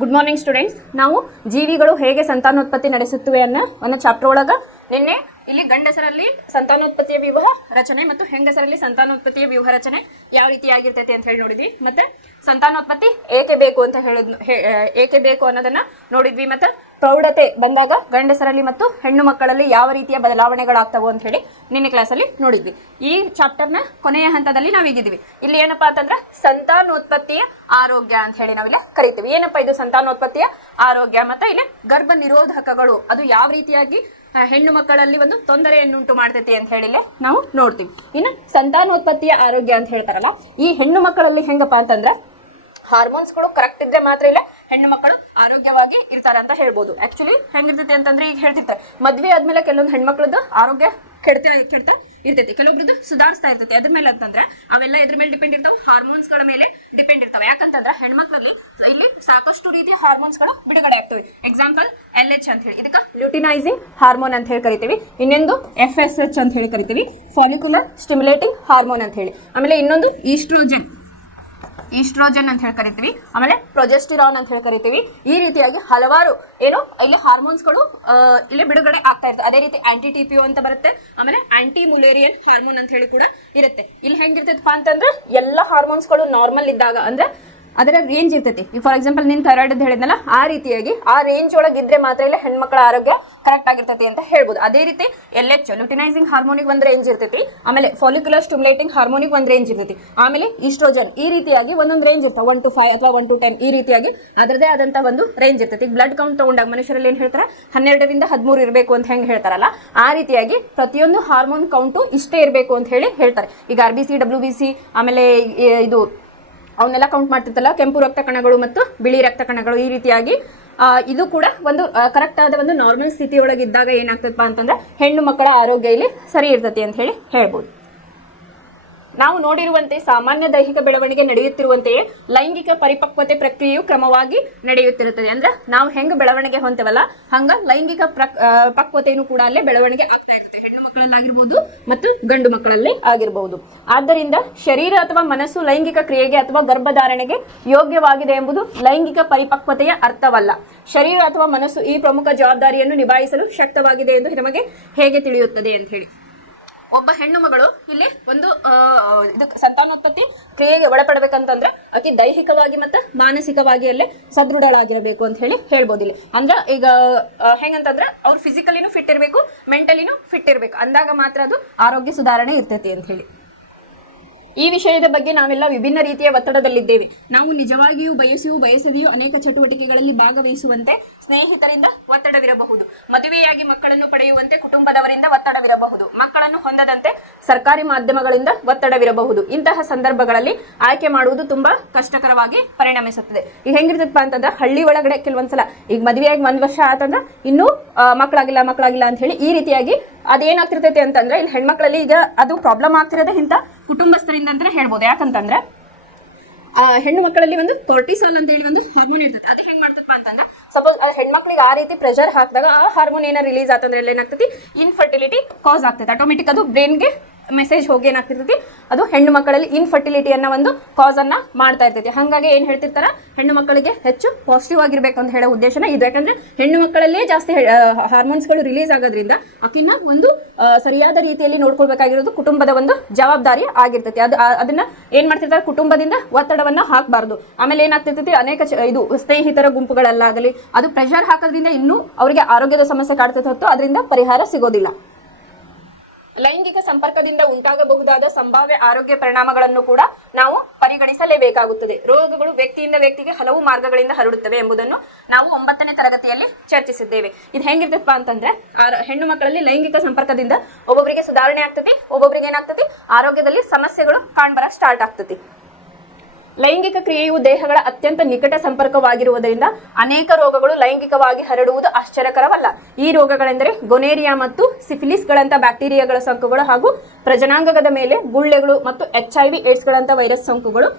Good morning students. ನಾವು ಜೀವಿಗಳು ಹೇಗೆ ಸಂತಾನೋತ್ಪತ್ತಿ ನಡೆಸುತ್ತವೆ ಅನ್ನೋ ಒಂದು ಚಾಪ್ಟರ್ ಒಳಗ ನಿನ್ನೆ ಇಲ್ಲಿ ಗಂಡಸರಲ್ಲಿ ಸಂತಾನೋತ್ಪತ್ತಿಯ ವ್ಯೂಹ ರಚನೆ ಮತ್ತು ಹೆಂಗಸರಲ್ಲಿ ಸಂತಾನೋತ್ಪತ್ತಿಯ ವ್ಯೂಹ ರಚನೆ ಯಾವ ರೀತಿಯಾಗಿರ್ತೈತಿ ಅಂತ ಹೇಳಿ ನೋಡಿದ್ವಿ. ಮತ್ತೆ ಸಂತಾನೋತ್ಪತ್ತಿ ಏಕೆ ಬೇಕು ಅಂತ ಏಕೆ ಬೇಕು ಅನ್ನೋದನ್ನ ನೋಡಿದ್ವಿ. ಮತ್ತೆ ಪ್ರೌಢತೆ ಬಂದಾಗ ಗಂಡಸರಲ್ಲಿ ಮತ್ತು ಹೆಣ್ಣು ಮಕ್ಕಳಲ್ಲಿ ಯಾವ ರೀತಿಯ ಬದಲಾವಣೆಗಳಾಗ್ತವೆ ಅಂತ ಹೇಳಿ ನಿನ್ನೆ ಕ್ಲಾಸಲ್ಲಿ ನೋಡಿದ್ವಿ. ಈ ಚಾಪ್ಟರ್ನ ಕೊನೆಯ ಹಂತದಲ್ಲಿ ನಾವೀಗಿದ್ದೀವಿ. ಇಲ್ಲಿ ಏನಪ್ಪಾ ಅಂತಂದ್ರೆ ಸಂತಾನೋತ್ಪತ್ತಿಯ ಆರೋಗ್ಯ ಅಂತ ಹೇಳಿ ನಾವಿಲ್ಲ ಕರಿತೀವಿ. ಏನಪ್ಪಾ ಇದು ಸಂತಾನೋತ್ಪತ್ತಿಯ ಆರೋಗ್ಯ? ಮತ್ತೆ ಇಲ್ಲಿ ಗರ್ಭ ನಿರೋಧಕಗಳು ಅದು ಯಾವ ರೀತಿಯಾಗಿ ಹೆಣ್ಣು ಮಕ್ಕಳಲ್ಲಿ ಒಂದು ತೊಂದರೆಯನ್ನುಂಟು ಮಾಡ್ತೈತಿ ಅಂತ ಹೇಳಿ ನಾವು ನೋಡ್ತೀವಿ. ಇನ್ನು ಸಂತಾನೋತ್ಪತ್ತಿಯ ಆರೋಗ್ಯ ಅಂತ ಹೇಳ್ತಾರಲ್ಲ, ಈ ಹೆಣ್ಣು ಮಕ್ಕಳಲ್ಲಿ ಹೆಂಗಪ್ಪ ಅಂತಂದ್ರೆ ಹಾರ್ಮೋನ್ಸ್ಗಳು ಕರೆಕ್ಟ್ ಇದ್ರೆ ಮಾತ್ರ ಇಲ್ಲ ಹೆಣ್ಣು ಮಕ್ಕಳು ಆರೋಗ್ಯವಾಗಿ ಇರ್ತಾರೆ ಅಂತ ಹೇಳ್ಬೋದು. ಆಕ್ಚುಲಿ ಹೆಂಗಿರ್ತೈತಿ ಅಂತಂದ್ರೆ ಈಗ ಹೇಳ್ತಿರ್ತಾರೆ, ಮದ್ವೆ ಆದ್ಮೇಲೆ ಕೆಲವೊಂದು ಹೆಣ್ಮಕ್ಳದ್ದು ಆರೋಗ್ಯ ಕೆಡ್ತಾ ಇರ್ತೈತಿ, ಕೆಲವೊಬ್ರದ್ದು ಸುಧಾರಿಸ್ತಾ ಇರ್ತೈತಿ. ಅದ್ರ ಮೇಲೆ ಅಂತಂದ್ರೆ ಅವೆಲ್ಲ ಎದ್ರ ಮೇಲೆ ಡಿಪೆಂಡ್ ಇರ್ತಾವೆ? ಹಾರ್ಮೋನ್ಸ್ಗಳ ಮೇಲೆ ಡಿಪೆಂಡ್ ಇರ್ತಾವೆ. ಯಾಕಂತಂದ್ರೆ ಹೆಣ್ಮಕ್ಳಲ್ಲಿ ಇಲ್ಲಿ ಸಾಕಷ್ಟು ರೀತಿಯ ಹಾರ್ಮೋನ್ಸ್ಗಳು ಬಿಡುಗಡೆ ಆಗ್ತವೆ. ಎಕ್ಸಾಂಪಲ್ LH ಅಂತ ಹೇಳಿ, ಇದಕ್ಕೆ ಲ್ಯೂಟಿನೈಸಿಂಗ್ ಹಾರ್ಮೋನ್ ಅಂತ ಹೇಳಿ ಕರಿತೀವಿ. ಇನ್ನೊಂದು FSH ಅಂತ ಹೇಳಿ ಕರಿತೀವಿ, ಫಾಲಿಕ್ಯುಲರ್ ಸ್ಟಿಮ್ಯುಲೇಟಿಂಗ್ ಹಾರ್ಮೋನ್ ಅಂತ ಹೇಳಿ. ಆಮೇಲೆ ಇನ್ನೊಂದು ಈಸ್ಟ್ರೋಜನ್ ಅಂತ ಹೇಳಿ ಕರಿತೀವಿ. ಆಮೇಲೆ ಪ್ರೊಜೆಸ್ಟಿರಾನ್ ಅಂತ ಹೇಳಿ ಕರಿತೀವಿ. ಈ ರೀತಿಯಾಗಿ ಹಲವಾರು ಇಲ್ಲಿ ಹಾರ್ಮೋನ್ಸ್ಗಳು ಇಲ್ಲಿ ಬಿಡುಗಡೆ ಆಗ್ತಾ ಇರ್ತದೆ. ಅದೇ ರೀತಿ TPO ಅಂತ ಬರುತ್ತೆ. ಆಮೇಲೆ ಆಂಟಿ ಮುಲೇರಿಯನ್ ಹಾರ್ಮೋನ್ ಅಂತ ಹೇಳಿ ಕೂಡ ಇರುತ್ತೆ. ಇಲ್ಲಿ ಹೆಂಗಿರ್ತೈತಪ್ಪ ಅಂತಂದ್ರೆ ಎಲ್ಲ ಹಾರ್ಮೋನ್ಸ್ಗಳು ನಾರ್ಮಲ್ ಇದ್ದಾಗ ಅಂದ್ರೆ ಅದರ ರೇಂಜ್ ಇರ್ತೈತಿ. ಈಗ ಫಾರ್ ಎಕ್ಸಾಂಪಲ್ ನಿನ್ ಥೈರಾಯ್ಡ್ ಅಂತ ಹೇಳಿದ್ನಲ್ಲ, ಆ ರೀತಿಯಾಗಿ ಆ ರೇಂಜ್ ಒಳಗೆ ಇದ್ರೆ ಮಾತ್ರ ಇಲ್ಲ ಹೆಣ್ಮಕ್ಳ ಆರೋಗ್ಯ ಕರೆಕ್ಟ್ ಆಗಿರ್ತೈತಿ ಅಂತ ಹೇಳ್ಬೋದು. ಅದೇ ರೀತಿ LH ಲ್ಯೂಟಿನೈಸಿಂಗ್ ಹಾರ್ಮೋನಿಗೆ ಒಂದು ರೇಂಜ್ ಇರ್ತೈತಿ. ಆಮೇಲೆ ಫಾಲಿಕ್ಯುಲರ್ ಸ್ಟಿಮ್ಯುಲೇಟಿಂಗ್ ಹಾರ್ಮೋನಿಗೆ ಒಂದು ರೇಂಜ್ ಇರ್ತೈತಿ. ಆಮೇಲೆ ಈಸ್ಟ್ರೋಜನ್ ಈ ರೀತಿಯಾಗಿ ಒಂದೊಂದು ರೇಂಜ್ ಇರ್ತಾವೆ, 1 to 5 ಅಥವಾ 1 to 10 ಈ ರೀತಿಯಾಗಿ ಅದರದೇ ಆದಂತ ಒಂದು ರೇಂಜ್ ಇರ್ತೈತಿ. ಈಗ ಬ್ಲಡ್ ಕೌಂಟ್ ತಗೊಂಡಾಗ ಮನುಷ್ಯರಲ್ಲಿ ಏನ್ ಹೇಳ್ತಾರೆ, 12 ರಿಂದ 13 ಇರಬೇಕು ಅಂತ ಹೆಂಗೆ ಹೇಳ್ತಾರಲ್ಲ, ಆ ರೀತಿಯಾಗಿ ಪ್ರತಿಯೊಂದು ಹಾರ್ಮೋನ್ ಕೌಂಟು ಇಷ್ಟೇ ಇರಬೇಕು ಅಂತ ಹೇಳಿ ಹೇಳ್ತಾರೆ. ಈಗ RBC WBC ಆಮೇಲೆ ಇದು ಅವನ್ನೆಲ್ಲ ಕೌಂಟ್ ಮಾಡ್ತಿರ್ತಲ್ಲ, ಕೆಂಪು ರಕ್ತ ಕಣಗಳು ಮತ್ತು ಬಿಳಿ ರಕ್ತ ಕಣಗಳು ಈ ರೀತಿಯಾಗಿ ಇದು ಕೂಡ ಒಂದು ಕರೆಕ್ಟ್ ಆದ ಒಂದು ನಾರ್ಮಲ್ ಸ್ಥಿತಿಯೊಳಗಿದ್ದಾಗ ಏನಾಗ್ತದಪ್ಪ ಅಂತಂದ್ರೆ ಹೆಣ್ಣು ಮಕ್ಕಳ ಆರೋಗ್ಯ ಇಲ್ಲಿ ಸರಿ ಇರ್ತೈತಿ ಅಂತ ಹೇಳಿ ಹೇಳ್ಬೋದು. ನಾವು ನೋಡಿರುವಂತೆ ಸಾಮಾನ್ಯ ದೈಹಿಕ ಬೆಳವಣಿಗೆ ನಡೆಯುತ್ತಿರುವಂತೆಯೇ ಲೈಂಗಿಕ ಪರಿಪಕ್ವತೆ ಪ್ರಕ್ರಿಯೆಯು ಕ್ರಮವಾಗಿ ನಡೆಯುತ್ತಿರುತ್ತದೆ. ಅಂದ್ರೆ ನಾವು ಹೆಂಗ್ ಬೆಳವಣಿಗೆ ಹೊಂತೇವಲ್ಲ ಹಂಗ ಲೈಂಗಿಕ ಪಕ್ವತೆಯೂ ಕೂಡ ಅಲ್ಲೇ ಬೆಳವಣಿಗೆ ಆಗ್ತಾ ಇರುತ್ತೆ, ಹೆಣ್ಣು ಮಕ್ಕಳಲ್ಲಾಗಿರ್ಬೋದು ಮತ್ತು ಗಂಡು ಮಕ್ಕಳಲ್ಲೇ ಆಗಿರಬಹುದು. ಆದ್ದರಿಂದ ಶರೀರ ಅಥವಾ ಮನಸ್ಸು ಲೈಂಗಿಕ ಕ್ರಿಯೆಗೆ ಅಥವಾ ಗರ್ಭಧಾರಣೆಗೆ ಯೋಗ್ಯವಾಗಿದೆ ಎಂಬುದು ಲೈಂಗಿಕ ಪರಿಪಕ್ವತೆಯ ಅರ್ಥವಲ್ಲ. ಶರೀರ ಅಥವಾ ಮನಸ್ಸು ಈ ಪ್ರಮುಖ ಜವಾಬ್ದಾರಿಯನ್ನು ನಿಭಾಯಿಸಲು ಶಕ್ತವಾಗಿದೆ ಎಂದು ನಮಗೆ ಹೇಗೆ ತಿಳಿಯುತ್ತದೆ ಅಂತ ಹೇಳಿ. ಒಬ್ಬ ಹೆಣ್ಣು ಮಗಳು ಇಲ್ಲಿ ಒಂದು ಸಂತಾನೋತ್ಪತ್ತಿ ಕ್ರಿಯೆಗೆ ಒಳಪಡಬೇಕಂತಂದ್ರೆ ಆಕೆ ದೈಹಿಕವಾಗಿ ಮತ್ತು ಮಾನಸಿಕವಾಗಿ ಅಲ್ಲೇ ಸದೃಢಳಾಗಿರಬೇಕು ಅಂತ ಹೇಳಿ ಹೇಳ್ಬೋದು. ಇಲ್ಲಿ ಅಂದ್ರೆ ಈಗ ಹೆಂಗಂತಂದ್ರೆ ಅವ್ರು ಫಿಸಿಕಲಿನೂ ಫಿಟ್ ಇರಬೇಕು, ಮೆಂಟಲಿನೂ ಫಿಟ್ ಇರಬೇಕು, ಅಂದಾಗ ಮಾತ್ರ ಅದು ಆರೋಗ್ಯ ಸುಧಾರಣೆ ಇರ್ತೈತಿ ಅಂತ ಹೇಳಿ. ಈ ವಿಷಯದ ಬಗ್ಗೆ ನಾವೆಲ್ಲ ವಿಭಿನ್ನ ರೀತಿಯ ಒತ್ತಡದಲ್ಲಿದ್ದೇವೆ. ನಾವು ನಿಜವಾಗಿಯೂ ಬಯಸದೆಯೂ ಅನೇಕ ಚಟುವಟಿಕೆಗಳಲ್ಲಿ ಭಾಗವಹಿಸುವಂತೆ ಸ್ನೇಹಿತರಿಂದ ಒತ್ತಡವಿರಬಹುದು, ಮದುವೆಯಾಗಿ ಮಕ್ಕಳನ್ನು ಪಡೆಯುವಂತೆ ಕುಟುಂಬದವರಿಂದ ಒತ್ತಡವಿರಬಹುದು, ಮಕ್ಕಳನ್ನು ಹೊಂದದಂತೆ ಸರ್ಕಾರಿ ಮಾಧ್ಯಮಗಳಿಂದ ಒತ್ತಡವಿರಬಹುದು. ಇಂತಹ ಸಂದರ್ಭಗಳಲ್ಲಿ ಆಯ್ಕೆ ಮಾಡುವುದು ತುಂಬಾ ಕಷ್ಟಕರವಾಗಿ ಪರಿಣಮಿಸುತ್ತದೆ. ಈಗ ಹೆಂಗಿರ್ತದಪ್ಪ ಅಂತಂದ್ರೆ ಹಳ್ಳಿ ಒಳಗಡೆ ಕೆಲವೊಂದ್ಸಲ ಈಗ ಮದುವೆಯಾಗಿ 1 ವರ್ಷ ಆತಂದ್ರೆ ಇನ್ನೂ ಮಕ್ಕಳಾಗಿಲ್ಲ ಅಂತ ಹೇಳಿ ಈ ರೀತಿಯಾಗಿ ಅದೇನಾಗ್ತಿರ್ತೈತಿ ಅಂತಂದ್ರೆ ಇಲ್ಲಿ ಹೆಣ್ಮಕ್ಳಲ್ಲಿ ಈಗ ಅದು ಪ್ರಾಬ್ಲಮ್ ಆಗ್ತಿರೋದೇ ಇಂಥ ಕುಟುಂಬಸ್ಥರಿಂದ ಅಂತ ಹೇಳ್ಬೋದು. ಯಾಕಂತಂದ್ರೆ ಹೆಣ್ಣು ಮಕ್ಕಳಲ್ಲಿ ಒಂದು ಕಾರ್ಟಿಸಾಲ್ ಅಂತ ಹೇಳಿ ಒಂದು ಹಾರ್ಮೋನ್ ಇರ್ತದೆ. ಅದು ಹೆಂಗ್ ಮಾಡ್ತದಪ್ಪ ಅಂತಂದ್ರೆ ಸಪೋಸ್ ಹೆಣ್ಮಕ್ಳಿಗೆ ಆ ರೀತಿ ಪ್ರೆಷರ್ ಹಾಕಿದಾಗ ಆ ಹಾರ್ಮೋನ್ ಏನಾರ ರಿಲೀಸ್ ಆತಂದ್ರೆ ಎಲ್ಲ ಏನಾಗ್ತೈತಿ, ಇನ್ಫರ್ಟಿಲಿಟಿ ಕಾಸ್ ಆಗ್ತೈತೆ. ಆಟೋಮೆಟಿಕ್ ಅದು ಬ್ರೈನ್ಗೆ ಮೆಸೇಜ್ ಹೋಗಿ ಏನಾಗ್ತಿರ್ತೈತಿ, ಅದು ಹೆಣ್ಣು ಮಕ್ಕಳಲ್ಲಿ ಇನ್ಫರ್ಟಿಲಿಟಿ ಅನ್ನೋ ಒಂದು ಕಾಸ್ ಅನ್ನ ಮಾಡ್ತಾ ಇರ್ತೈತಿ. ಹಾಗಾಗಿ ಏನ್ ಹೇಳ್ತಿರ್ತಾರ, ಹೆಣ್ಣು ಮಕ್ಕಳಿಗೆ ಹೆಚ್ಚು ಪಾಸಿಟಿವ್ ಆಗಿರ್ಬೇಕು ಅಂತ ಹೇಳೋ ಉದ್ದೇಶನ ಇದು. ಯಾಕಂದ್ರೆ ಹೆಣ್ಣು ಮಕ್ಕಳಲ್ಲೇ ಜಾಸ್ತಿ ಹಾರ್ಮೋನ್ಸ್ಗಳು ರಿಲೀಸ್ ಆಗೋದ್ರಿಂದ ಆಕಿನ ಒಂದು ಸರಿಯಾದ ರೀತಿಯಲ್ಲಿ ನೋಡ್ಕೊಳ್ಬೇಕಾಗಿರೋದು ಕುಟುಂಬದ ಒಂದು ಜವಾಬ್ದಾರಿ ಆಗಿರ್ತೈತಿ. ಅದನ್ನ ಏನ್ ಮಾಡ್ತಿರ್ತಾರೆ, ಕುಟುಂಬದಿಂದ ಒತ್ತಡವನ್ನ ಹಾಕಬಾರ್ದು. ಆಮೇಲೆ ಏನಾಗ್ತಿರ್ತೈತಿ, ಅನೇಕ ಇದು ಸ್ನೇಹಿತರ ಗುಂಪುಗಳಲ್ಲಾಗಲಿ ಅದು ಪ್ರೆಷರ್ ಹಾಕೋದ್ರಿಂದ ಇನ್ನೂ ಅವರಿಗೆ ಆರೋಗ್ಯದ ಸಮಸ್ಯೆ ಕಾಡ್ತೈತೆ ಹೊತ್ತು ಅದರಿಂದ ಪರಿಹಾರ ಸಿಗೋದಿಲ್ಲ. ಲೈಂಗಿಕ ಸಂಪರ್ಕದಿಂದ ಉಂಟಾಗಬಹುದಾದ ಸಂಭಾವ್ಯ ಆರೋಗ್ಯ ಪರಿಣಾಮಗಳನ್ನು ಕೂಡ ನಾವು ಪರಿಗಣಿಸಲೇಬೇಕಾಗುತ್ತದೆ. ರೋಗಗಳು ವ್ಯಕ್ತಿಯಿಂದ ವ್ಯಕ್ತಿಗೆ ಹಲವು ಮಾರ್ಗಗಳಿಂದ ಹರಡುತ್ತವೆ ಎಂಬುದನ್ನು ನಾವು 9ನೇ ತರಗತಿಯಲ್ಲಿ ಚರ್ಚಿಸಿದ್ದೇವೆ. ಇದು ಹೆಂಗಿರ್ತಪ್ಪ ಅಂತಂದ್ರೆ ಹೆಣ್ಣು ಮಕ್ಕಳಲ್ಲಿ ಲೈಂಗಿಕ ಸಂಪರ್ಕದಿಂದ ಒಬ್ಬೊಬ್ಬರಿಗೆ ಸುಧಾರಣೆ ಆಗ್ತದೆ, ಒಬ್ಬೊಬ್ಬರಿಗೆ ಏನಾಗ್ತದೆ ಆರೋಗ್ಯದಲ್ಲಿ ಸಮಸ್ಯೆಗಳು ಕಾಣ್ಬರ ಸ್ಟಾರ್ಟ್ ಆಗ್ತದೆ. ಲೈಂಗಿಕ ಕ್ರಿಯೆಯು ದೇಹಗಳ ಅತ್ಯಂತ ನಿಕಟ ಸಂಪರ್ಕವಾಗಿರುವುದರಿಂದ ಅನೇಕ ರೋಗಗಳು ಲೈಂಗಿಕವಾಗಿ ಹರಡುವುದು ಆಶ್ಚರ್ಯಕರವಲ್ಲ. ಈ ರೋಗಗಳೆಂದರೆ ಗೊನೇರಿಯಾ ಮತ್ತು ಸಿಫಿಲಿಸ್ಗಳಂತ ಬ್ಯಾಕ್ಟೀರಿಯಾಗಳ ಸೋಂಕುಗಳು ಹಾಗೂ ಪ್ರಜನಾಂಗದ ಮೇಲೆ ಗುಳ್ಳೆಗಳು ಮತ್ತು HIV ಏಡ್ಸ್ಗಳಂತ ವೈರಸ್ ಸೋಂಕುಗಳು.